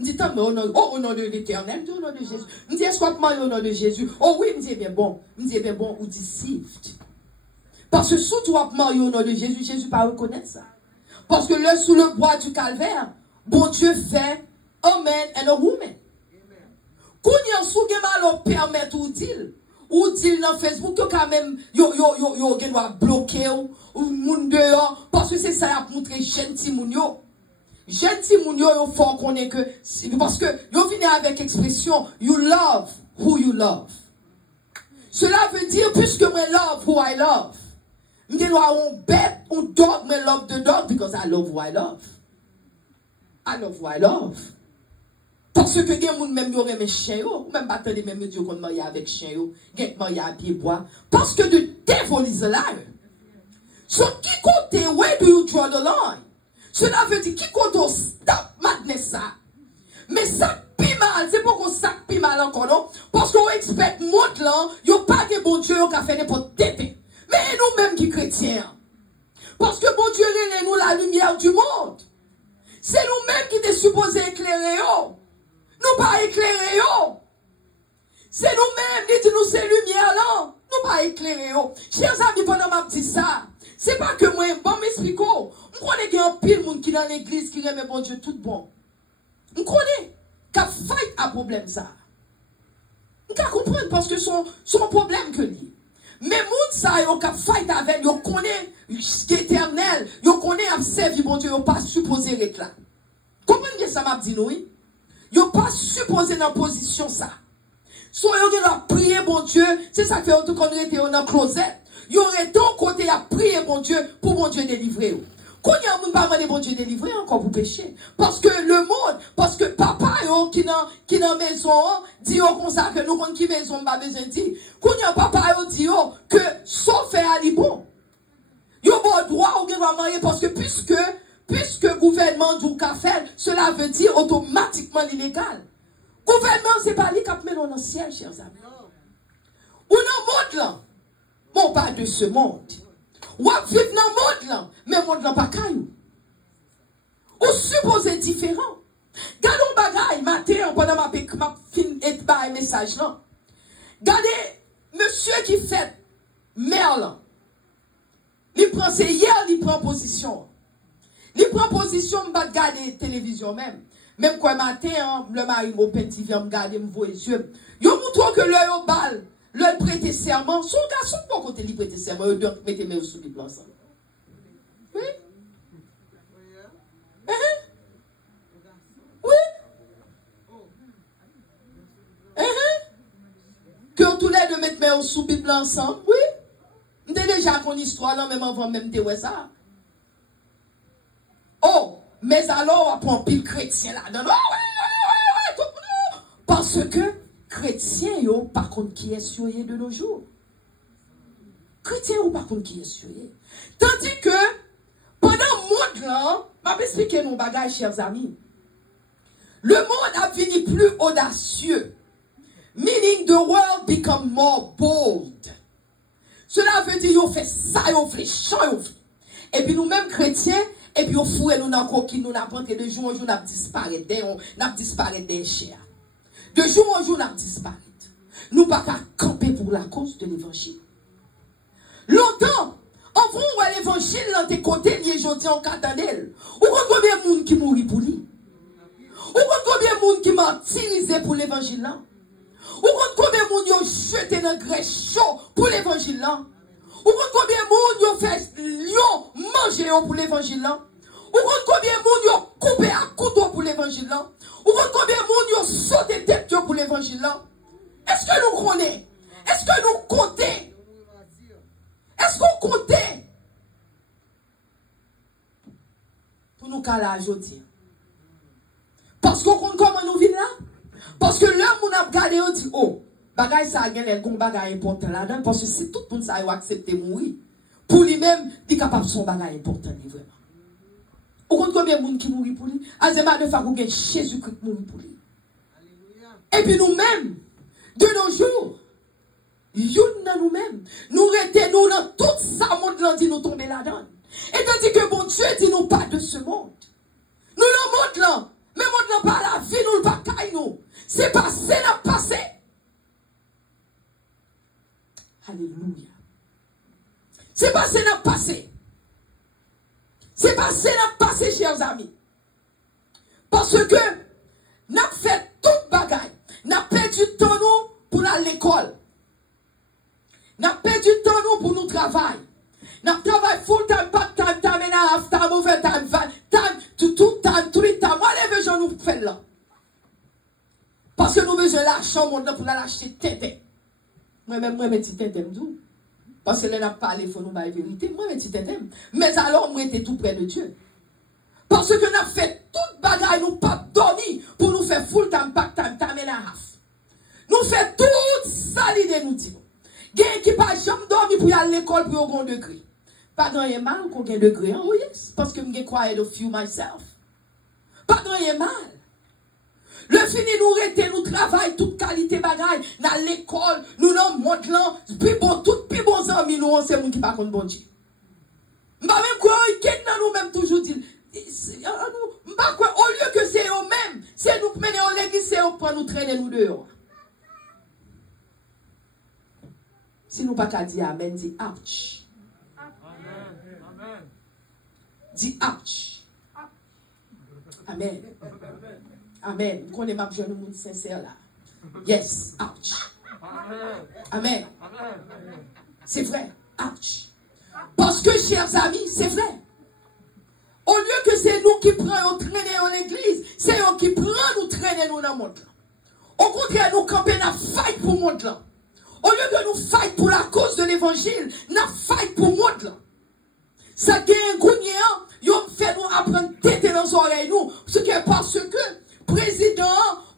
Il dit tant mais au nom de l'Éternel, au nom de Jésus. Il dit est-ce qu'on marié au nom de Jésus? Oh oui, il dit bien bon, ou deceived. Parce que si tu vas marier au nom de Jésus, Jésus ne va pas reconnaître ça. Parce que là, sous le bois du calvaire, bon Dieu fait a man and a woman. Quand il y a un sou qui mal permettre ou dit dans Facebook, quand même, yo doit bloquer ou moun dehors, parce que c'est ça qui a montré gentil moun yo. Gentil moun yo, yo faut qu'on ait que, parce que yo vient avec expression, you love who you love. Cela veut dire, puisque moi love who I love. Je dois on bet, on dog, mais love the dog, because I love who I love. I love who I love. Parce que gen moun même yo reme chien yo, ou même pas attendre même Dieu qu'on marie avec chien yo, gen marie à pied bois. Parce que the devil is a liar. So qui côté, where do you draw the line? Cela veut dire qui côté stop madness ça. Mais ça pi mal, c'est pourquoi ça pi mal encore non? Parce qu'on expecte monde là, yo pas que bon Dieu yo ka fait n'importe tête. Mais nous-mêmes qui chrétiens. Parce que bon Dieu est nous la lumière du monde. C'est nous-mêmes qui sommes supposés éclairer yo. Nous pas éclairer yo. C'est nous-mêmes qui nous c'est lumière là. Nous pas éclairer yo. Chers amis, pendant ma petite ça, c'est pas que moi, bon m'explique. On connaît qu'il y a un pile monde qui dans l'église qui aime bon Dieu tout bon. On connaît qu'à fight à problème ça. On peut comprendre parce que son problème que lui. Mais moun ça yo ka fight avec yo connaît l'éternel, yo connaît à servir bon Dieu, yo pas supposé être là. Comprenez que ça m'a dit nous? Yo pas supposé dans position ça. Soit yo doit prier bon Dieu, c'est ça que tout qu'on était dans closet. Yo aurait ton côté à prier bon Dieu pour bon Dieu délivrer. Quand il y a moun pas demander bon Dieu délivrer encore pour pécher. Parce que le monde, parce que papa yo qui dans maison dit yo comme ça que nous kon qui maison pas besoin dire. Quand il y a papa yo dit yo que sauf faire ali bon. Yo bon droit ou gen va marier parce que puisque gouvernement du fait, cela veut dire automatiquement illégal. Gouvernement c'est pas lui qui met dans le ciel chers amis. Ou dans le monde là. Bon pas de ce monde. Ou vivre dans le monde là, mais le monde là pas caillou. Ou supposé différent. Gardons bagaille matin pendant ma fin et un message là. Gardez monsieur qui fait mère là. Il prend c'est hier, il prend position. Il prend position, je vais regarder télévision même. Même quoi matin, le mari mon petit vient me garder, me voir les yeux. Yo montre que l'œil au bal, l'œil prêter serment. Son garçon, bon côté lui prêter serment, il doit mettre mes sous les ensemble. Oui? Oui? Que tous les deux mettent mes sous Bible ensemble, oui? M'te déjà qu'on histoire là, même avant même de ça. Oh, mais alors on prend pile chrétien là-dedans. Parce que chrétien yo par contre qui est soyé de nos jours. Chrétien ou par contre qui est soyé. Tandis que pendant le monde là, je vais expliquer nos bagages, chers amis. Le monde a fini plus audacieux. Meaning the world become more bold. Cela veut dire qu'on fait ça, on fait ça, on fait. Et puis nous-mêmes chrétiens, et puis on fouille nous dans le coquille, nous n'avons de jour en jour, nous disparaît des chairs. De jour en jour, nous disparaît. Nous ne pouvons pas camper pour la cause de l'évangile. Longtemps, on voit l'évangile dans tes côtés, les gens en catadelle. Ou combien de monde qui mourit pour lui? Ou combien de monde qui martyrisé pour l'évangile là? Ou combien de monde qui ont jeté dans le grès chaud pour l'évangile là? Ou combien de monde qui ont fait lion manger pour l'évangile là? Ou combien de monde qui ont coupé à couteau pour l'évangile là? Ou combien de monde qui ont sauté tête pour l'évangile là? Est-ce que nous connaissons? Est-ce que nous comptons? Est-ce qu'on comptait? Pour nous caler aujourd'hui. Parce qu'on compte comment nous vivons là? Parce que l'homme, on a regardé, on dit, oh, bagay ça a gagné, un bagay important là-dedans. Parce que si tout le monde a accepté mourir, pour lui-même, il est capable de son bagay important, vraiment. On compte combien de monde qui mourit pour lui? Azema de fois qu'on gagne Jésus-Christ mourir pour lui. Et puis nous-mêmes, de nos jours, nous-mêmes, nous retenons dans tout ça, monde là, dit nous tomber là-dedans. Et tandis que mon Dieu dit nous pas de ce monde. Nous le monde là, mais monde là pas la vie, nous le bataille nous. C'est passé, n'a passé. Alléluia. C'est passé, n'a passé. C'est passé, n'a passé, chers amis. Parce que, n'a fait toute bagaille. N'a perdu du temps nous pour aller à l'école. N'a perdu du temps nous pour nous travailler. N'a travaillé full time, part time, time and a half, time, overtime, time, tout time, 3 time. Moi, les besoins nous fait là. Parce que nous besoin l'argent monde pour l'acheter tête. Moi-même, moi, petit tête, parce que là, n'a pas parlé, il faut nous dire la vérité. Moi, petit tête. Mais alors, moi, j'étais tout près de Dieu. Parce que nous avons fait toute bagaille, nous pas dormi pour nous faire full time, part time, time and a half. Nous fait toute ça, l'idée nous dit. Il y a qui pas jamais dormi pour aller à l'école pour un bon degré. Pas grand mal qu'on ait un degré, oh yes, parce que je crois de few myself. Pas grand mal. Le fini nous rete, nous travaillons toute qualité bagaille dans l'école, nous dans le monde là, puis bon, tout plus bons amis, nous, c'est nous qui pas contre bon Dieu. M'ba même quoi, nous même toujours dit, m'ba quoi, au lieu que c'est eux-mêmes, c'est nous qui menons à l'église, c'est eux pour nous traîner nous dehors. Si nous pas qu'à dire amen, dis ouch. Amen. Dis ouch. Amen. Amen. Vous connaissez ma jeune monde sincère là. Yes, ouch. Amen. C'est vrai, ouch. Parce que, chers amis, c'est vrai. Au lieu que c'est nous qui prenons traîner en l'église, c'est eux qui prennent nous traîner nous dans le monde. Au contraire, nous camper la fight pour le monde là. Au lieu de nous fight pour la cause de l'évangile, nous fight pour le monde là. Ça gagne un gougnéant, ils fait nous apprendre tête dans nos oreilles nous. Ce qui est parce que président,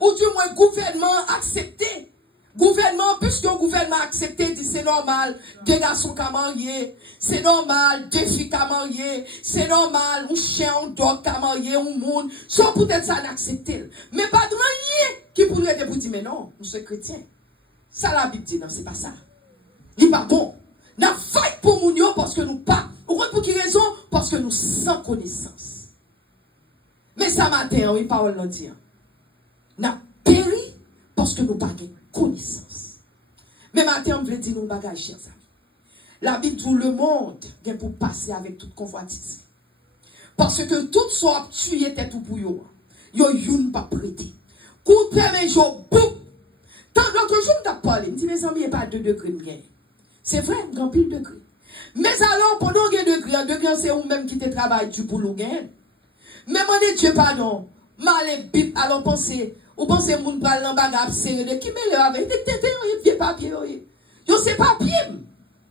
ou du moins gouvernement accepté. Gouvernement, puisque le gouvernement accepté, dit c'est normal, 2 garçons qui marié, c'est normal, 2 filles qui marié, c'est normal, un chien, un dog qui marié, un monde, soit peut-être ça n'accepté. Mais pas de rien qui pourrait être pour dire, mais non, nous sommes chrétiens. Ça la Bible dit, non, c'est pas ça. Il n'est pas bon. Nous fight pour nous parce que nous pas sans connaissance. Mais ça matin, oui, parole nous dit, n'a péri parce que nous n'avons pas de connaissance. Mais matin, on veut dire nous bagages, chers amis. La Bible dit le monde vient pour passer avec toute convoitise. Parce que tout soit tué était tout pour yo. Yo youn pas prêté. Coupé mais yo boum. Tant que je m'ai parlé, me dit mes amis, il n'y a pas 2 degrés de gain. C'est vrai, grand pile degré. Mais alors, pendant qu'il y a 2 degrés, c'est vous même qui te travaille du boulot gain. Mais mon Dieu, pardon, mal bip, alors pensez, ou pensez moun pral nan bagage serré de qui me le avec des tétés, pied papier, yo c'est papier.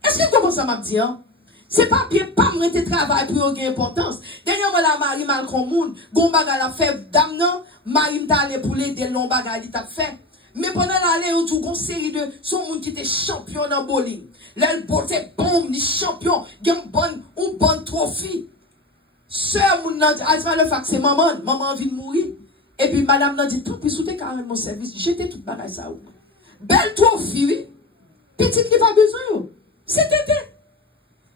Est-ce que comment ça m'a dit, hein? C'est papier, pas m'rete travail pour yon gen importance. Dernièrement, la Marie Malcolm moun, bon bagage la fait, dame non, Marie m't'allé pour l'aider, long bagage, il t'a fait. Mais pendant l'aller au tout, une série de son monde qui était champion dans bowling. Là, il portait bombe, ni champion, il un bon trophée. Sœur, moun nan dit, le fait que c'est maman envie de mourir. Et puis madame nan dit, tant pis, soutez carrément mon service, jetez tout bagage ça. Belle trophée, oui. Petite qui pas besoin, c'était.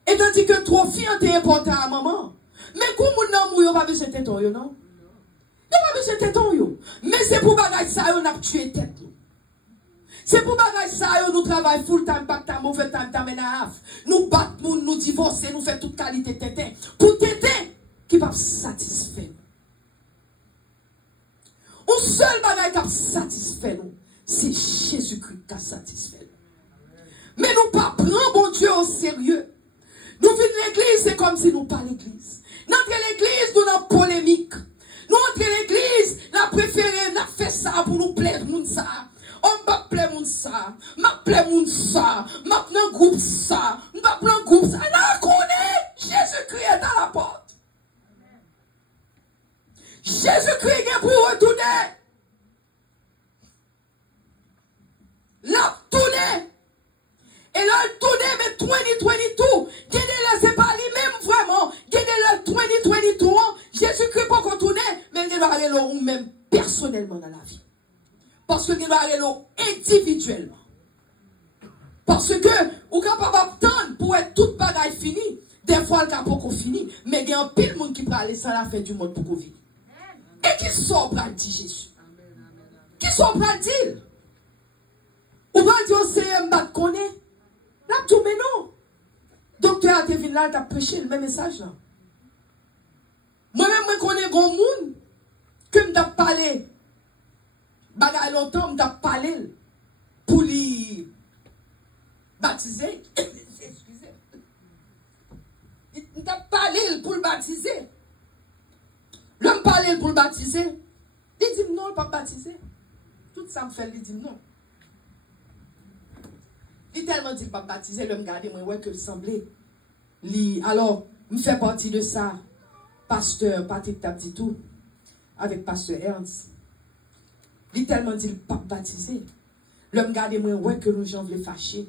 Et tandis que trophée était important à maman. Mais quand moun nan mourir, pas besoin de téton, non? Yon pas besoin de téton, mais c'est pour bagage ça, on a tué tête. C'est pour bagage ça, nous travaillons full time, pas de mauvais time, t'amène à half. Nous battons, nous divorçons, nous faisons toute qualité de tétin. Pour tétin, qui va satisfaire nous. Un seul bagage qui va satisfaire nous, c'est Jésus-Christ qui a satisfait nous. Mais nous pas prendre bon Dieu au sérieux. Nous venons l'église, c'est comme si nous pas l'église. Nous entrons l'église, nous avons polémique. Nous entrons l'église, nous avons préféré, nous avons fait ça pour nous plaire, nous ça. On va plaire moun ça, m'a plaire moun ça, m'a plaire groupe ça, m'a plaire groupe ça. Là, connaît, Jésus-Christ est à la porte. Jésus-Christ est pour retourner. L'a tourné. Et là, il tourne, mais 2022, c'est pas lui-même vraiment. Le 2022, Jésus-Christ peut retourner, mais il va aller ou même personnellement dans la vie. Parce que il va aller individuellement. Parce que, ou capable d'attendre pour être toute bagaille finie. Des fois, le capable qu'on finit. Mais il y a un pile de monde qui peut aller sans la fin du monde pour qu'on vive. Et qui sont prêts à dire Jésus? Qui sont prêts à dire? Ou va dire, c'est un bat qu'on est? Là, tout mais non. Docteur Atevin là, il a prêché le même message là. Moi-même, je connais grand monde que je t'ai parlé. Bagay longtemps, je t'ai parlé pour lui baptiser. Excusez. Je t'ai parlé pour le baptiser. L'homme parlait pour le baptiser. Il dit non, il ne pas baptiser. Tout ça me fait, il dit non. Il tellement dit pas baptiser, l'homme garde moi ouais que il semblait. Alors, je fais partie de ça. Pasteur Patrick Tabdi tout avec pasteur Ernst. Il tellement dit pas baptiser. L'homme garde moi ouais que nous gens veulent fâcher.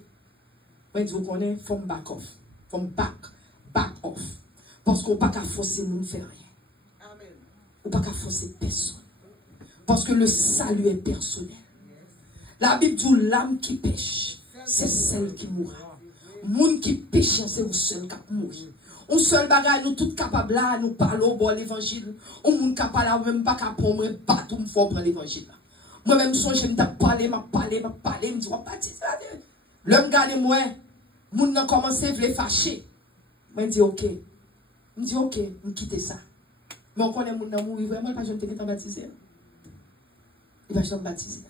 Moi vous connaissez, faut back off. Faut back off. Parce qu'on pas qu'à forcer nous faire rien. Amen. On pas qu'à forcer personne. Parce que le salut est personnel. La Bible dit l'âme qui pêche, c'est celle qui mourra. Moun qui pêche, c'est le seul qui mourir. On seul bagage, nous tous capables là, nous parlons au bon l'évangile. On moun capable là, même pas capable, me battre, me faire prendre l'évangile. Moi-même, je me parler, me dis, on baptise là. L'homme garde moi, moun n'a commencé à me fâcher. Moi, je dis, ok. Je dis, ok, je quitte ça. Mais on connaît moun n'a mourir, vraiment, pas je ne t'ai pas baptisé. Il va jamais baptiser.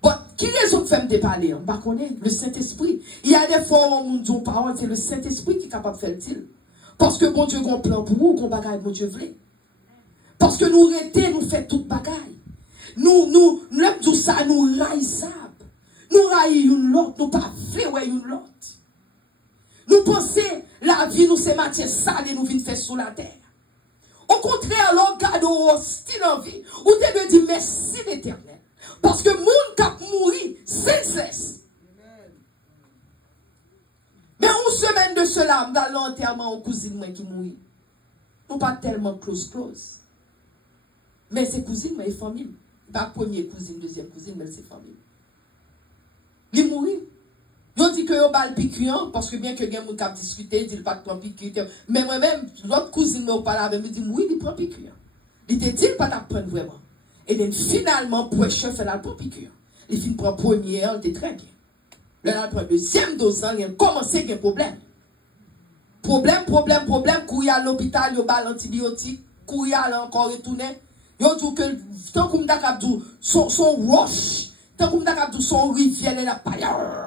Bon, qui les autres fait me parler? On va connaître le Saint-Esprit. Il y a des fois où on dit aux paroles, c'est le Saint-Esprit qui est capable de faire le. Parce que bon Dieu a un plan pour vous, qu'on bagaille, bon Dieu veut. Parce que nous arrêtons, nous faisons toute bagaille. Nous disons ça, nous raillons. Nous raillons l'autre, nous pas faire une l'autre. Nous pensons, la vie, nous c'est matière sale et nous venons faire sur la terre. Au contraire, l'on garde hostile en vie, ou devez dire merci l'Éternel. Parce que moun kap mouri, sans cesse. Mais une semaine de cela, dans l'enterrement aux cousines moi qui mourit. Nous pas tellement close. Mais c'est cousine, mais famille. Pas première cousine, deuxième cousine, mais c'est famille. Il mourit. Yo dit que yo bal piquant parce que bien que gen moun k'ap discuter, dit pas prend piquant. Mais moi-même, l'autre cousine me parle avec me dit oui, il prend piquant. Il te dit pas t'a prendre vraiment. Et bien finalement pour chef fait la prend piquant. Il fin prend première, il était très bien. Là prend deuxième dose, il a commencé gen problème. Problème, courir à l'hôpital, yo bal antibiotique, courir à encore retourner. Yo dit que tant comme t'as son rush. Tant qu'on a dit son rivière et la paille.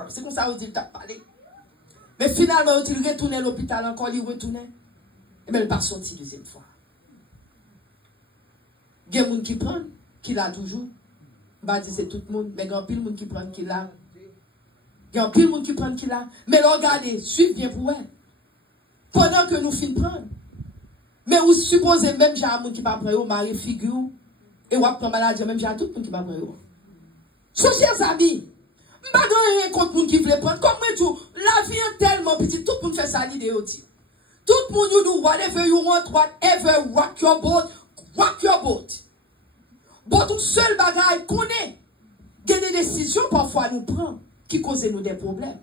C'est comme ça qu'on dit t'a parlé. Mais finalement, il retourne à l'hôpital encore, il retourne. Et bien, il n'est pas sorti deuxième fois. Il y a des gens qui prennent, qui l'a toujours. Je ne vais pas dire c'est tout le monde, mais il y a pile de gens qui prennent, qui l'a. Il y a pile de gens qui prennent, qui l'a. Mais regardez, suivez bien pour elle. Pendant que nous finissons de prendre. Mais vous supposez même j'ai un monde qui va prendre, au mari figure, et vous prendre maladie, même j'ai tout le monde qui va prendre. So, chers amis, je ne vais pas rien contre les gens qui veulent prendre. Comme moi, la vie est tellement petite, tout le monde fait ça l'idée aussi. Tout le monde you do whatever you want, whatever, rock your boat, rock your boat. Bon, tout seul bagage qu'on est, il y a des décisions parfois nous prendre qui causent nous des problèmes.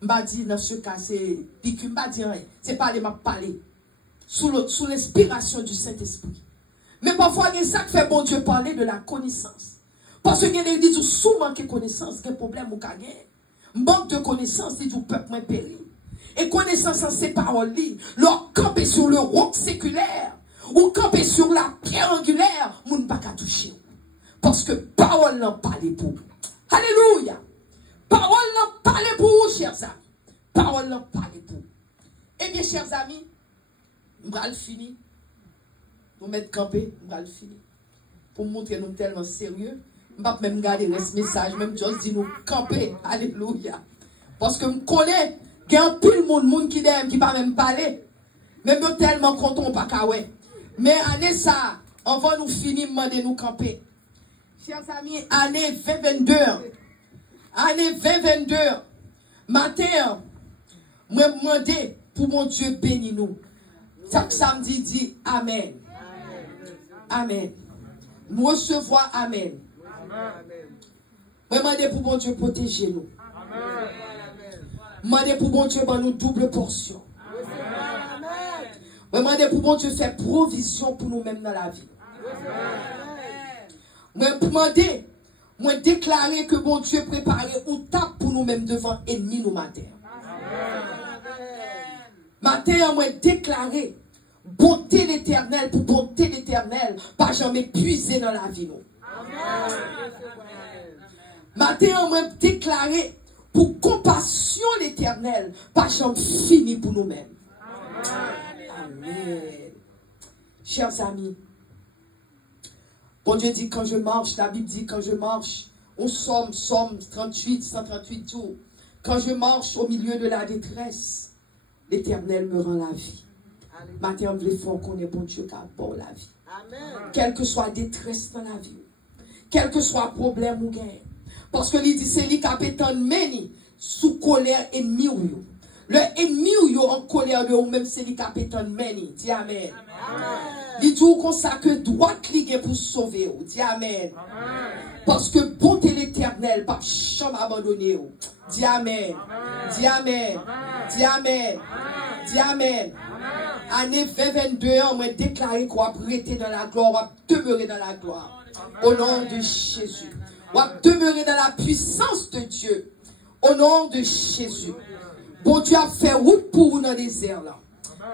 Je ne vais pas dire dans ce cas, c'est pique, je ne vais pas dire rien. C'est pas les m'a parler. Sous l'inspiration du Saint-Esprit. Mais parfois, il y a ça qui fait bon Dieu parler de la connaissance. Parce que les gens disent souvent manque de connaissance, qu'il y a un problème ou gagner. Manque de connaissance, ils disent peuple moins péri. Et connaissance en ces paroles, leur camper sur le roc séculaire, ou camper sur la pierre angulaire, moun pas qu'à toucher. Parce que parole n'en parle pour vous. Alléluia. Parole n'en parle pour vous, chers amis. Parole n'en parle pour vous. Eh bien, chers amis, nous allons finir. Nous mettre camper, nous allons finir. Pour montrer nous tellement sérieux. Je ne vais pas même garder ce message, même Dieu dit nous camper. Alléluia. Parce que je connais qu'il y a un peu de monde qui ne qui pas même parler. Même nous tellement content pas qu'à ouais. Mais année ça, on va nous finir demander nous camper. Chers amis, année 2022. Année 2022. Matin, je me demande pour mon Dieu bénir nous. Chaque samedi dit Amen. Amen. Nous recevons Amen. Je demande pour mon Dieu protéger nous. Je demande pour mon Dieu nous double portion. Je demande pour mon Dieu faire provision pour nous-mêmes dans la vie. Je demande, je déclarer que mon Dieu prépare une table pour nous-mêmes devant ennemis nous matin. Matin, je déclarer bonté l'éternel pour bonté l'éternel, pas jamais puiser dans la vie. Matin, on déclarer pour compassion l'éternel, pas jamais fini pour nous-mêmes. Amen. Chers amis, bon Dieu dit quand je marche, la Bible dit quand je marche, au Somme 38, 138 jours, quand je marche au milieu de la détresse, l'éternel me rend la vie. Matin, on veut fort qu'on est bon Dieu qui a bon la vie. Amen. Quelle que soit détresse dans la vie, quel que soit problème ou gain. Parce que il dit c'est lui qui a pétan meni sous colère ennemi ou yo. Le ennemi ou yo en colère de ou même c'est lui qui a pétan meni. Dis Amen. Il dit comme ça que droit cliquer pour sauver ou. Dis Amen. Parce que bonté l'éternel pas jamais abandonné ou. Dis Amen. Dis Amen. Dis Amen. Dis Amen. Année 2022, on m'a déclaré qu'on va prêter dans la gloire, on va demeurer dans la gloire. Au nom de Jésus. On va demeurer dans la puissance de Dieu. Au nom de Jésus. Bon Dieu a fait route pour vous dans le désert là.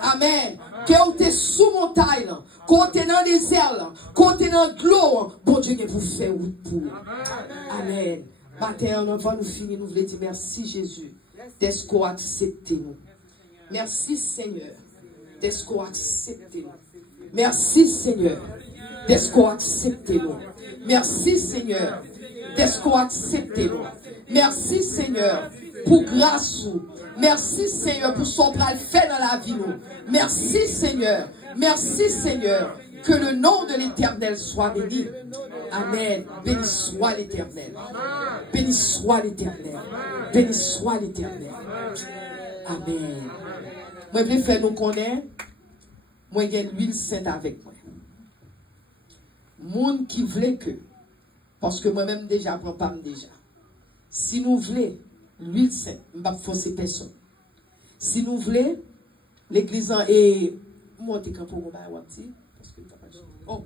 Amen. Quand vous êtes sous montagne là, quand vous êtes dans le désert là, quand vous êtes dans l'eau, bon Dieu vous fait route pour vous. Amen. Matin, on va nous finir, nous voulons dire merci Jésus. D'être qu'on accepte nous. Merci Seigneur. D'être qu'on accepte nous. Merci Seigneur. D'être qu'on accepte nous. Merci Seigneur. D'être qu'on accepte nous. Merci Seigneur pour grâce. Merci Seigneur pour son bras fait dans la vie. Merci Seigneur. Merci Seigneur. Que le nom de l'Éternel soit béni. Amen. Béni soit l'Éternel. Béni soit l'Éternel. Béni soit l'Éternel. Amen. Moi, je vais faire nous connaître. Moi, j'ai l'huile sainte avec moi. Moun qui voulait que, parce que moi-même déjà, je ne prends pas déjà. Si nous voulons l'huile sainte. Je ne vais pas forcer personne. Si nous voulons, l'église est montée quand pour moi, parce que oh,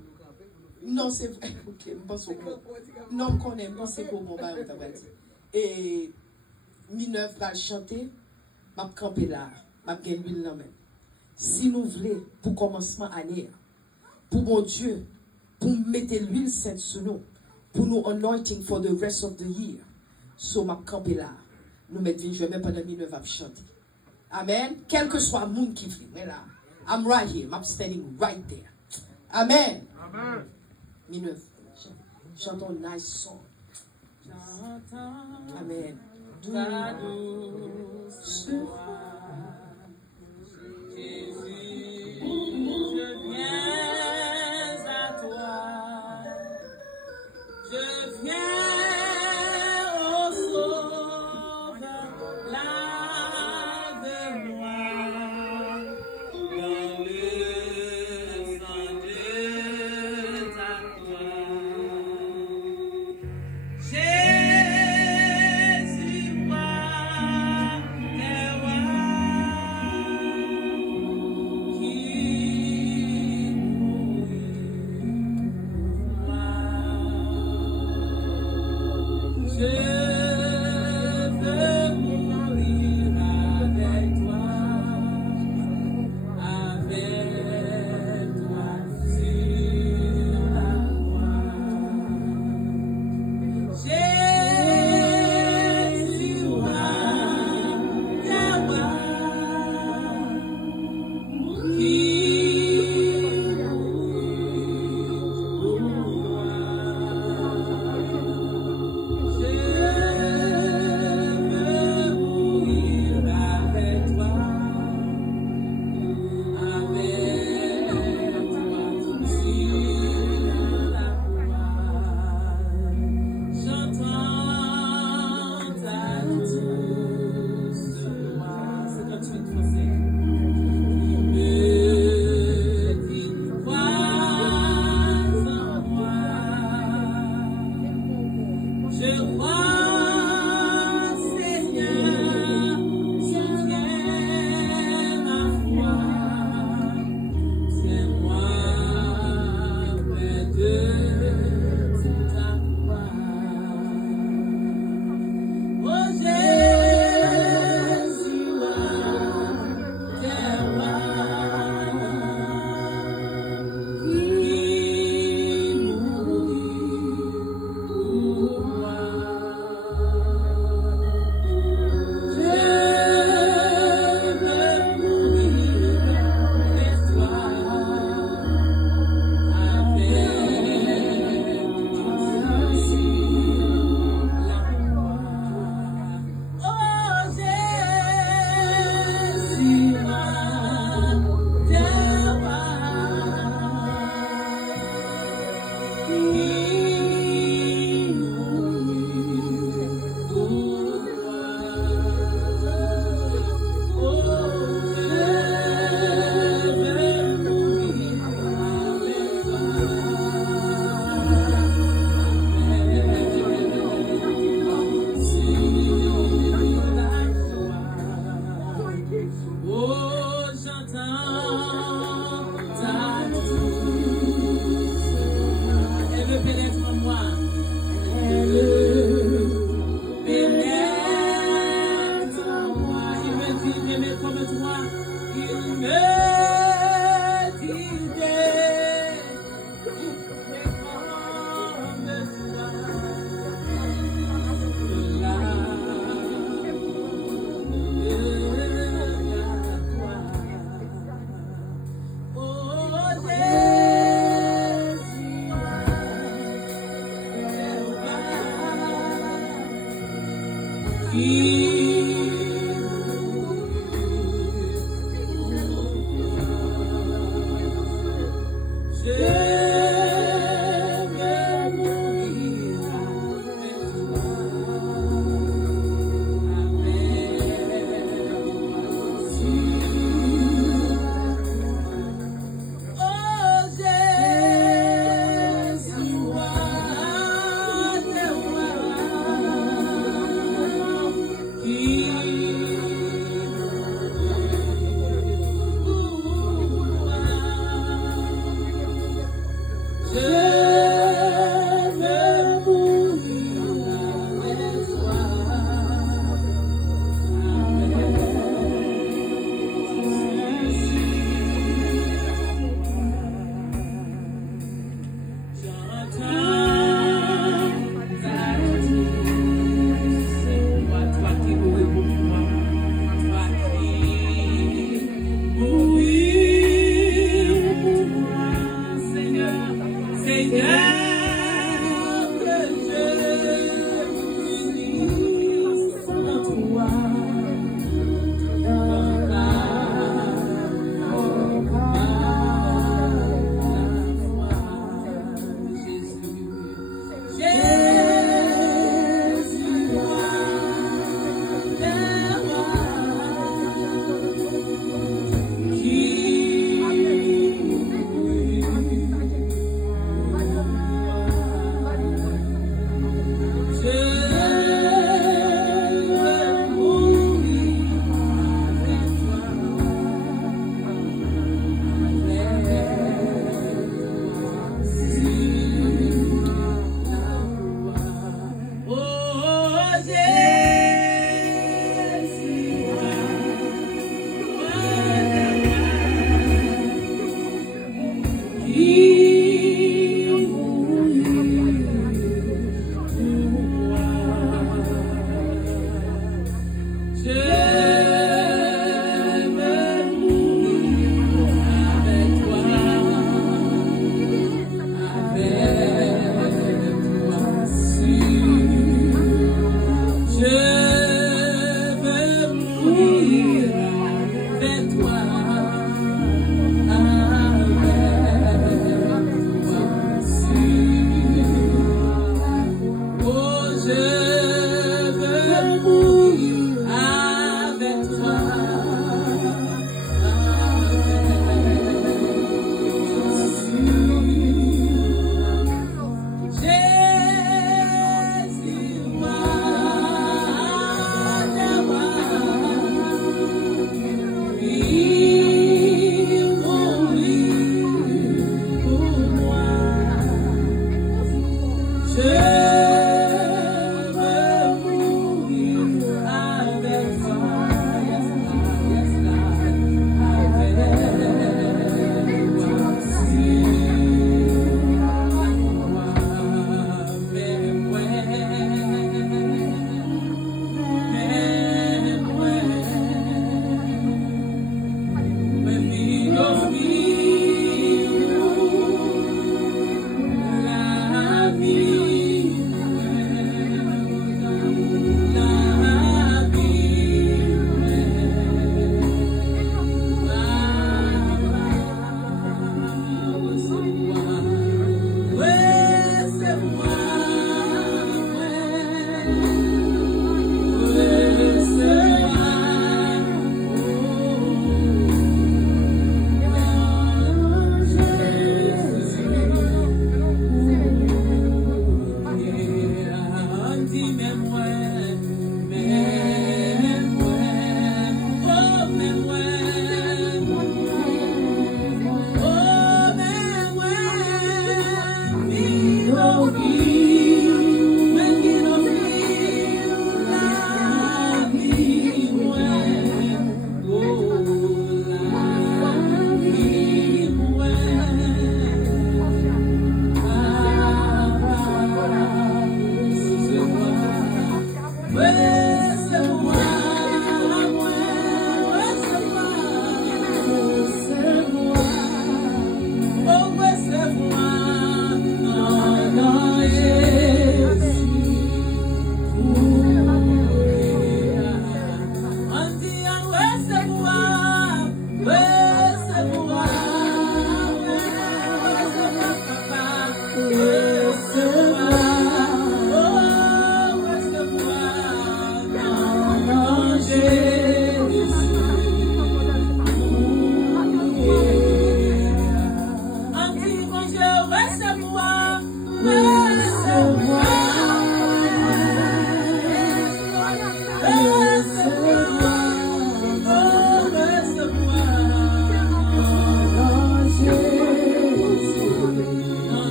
non, c'est vrai. Ok, je pense que non, je connais, je pense que pour moi, et Mineuf va chanter, je vais camper là, je vais gagner l'huile là même. Si nous voulons, pour commencement année, pour mon Dieu, pour mettre l'huile sainte sur nous, pour nous anointing for the rest of the year, so ma camper là, nous mettons une journée pendant Mineuf va chanter. Amen. Quel que soit le monde qui vit, mais là, I'm right here, I'm standing right there. Amen. Amen. Mineuf, chantons un nice song. Amen.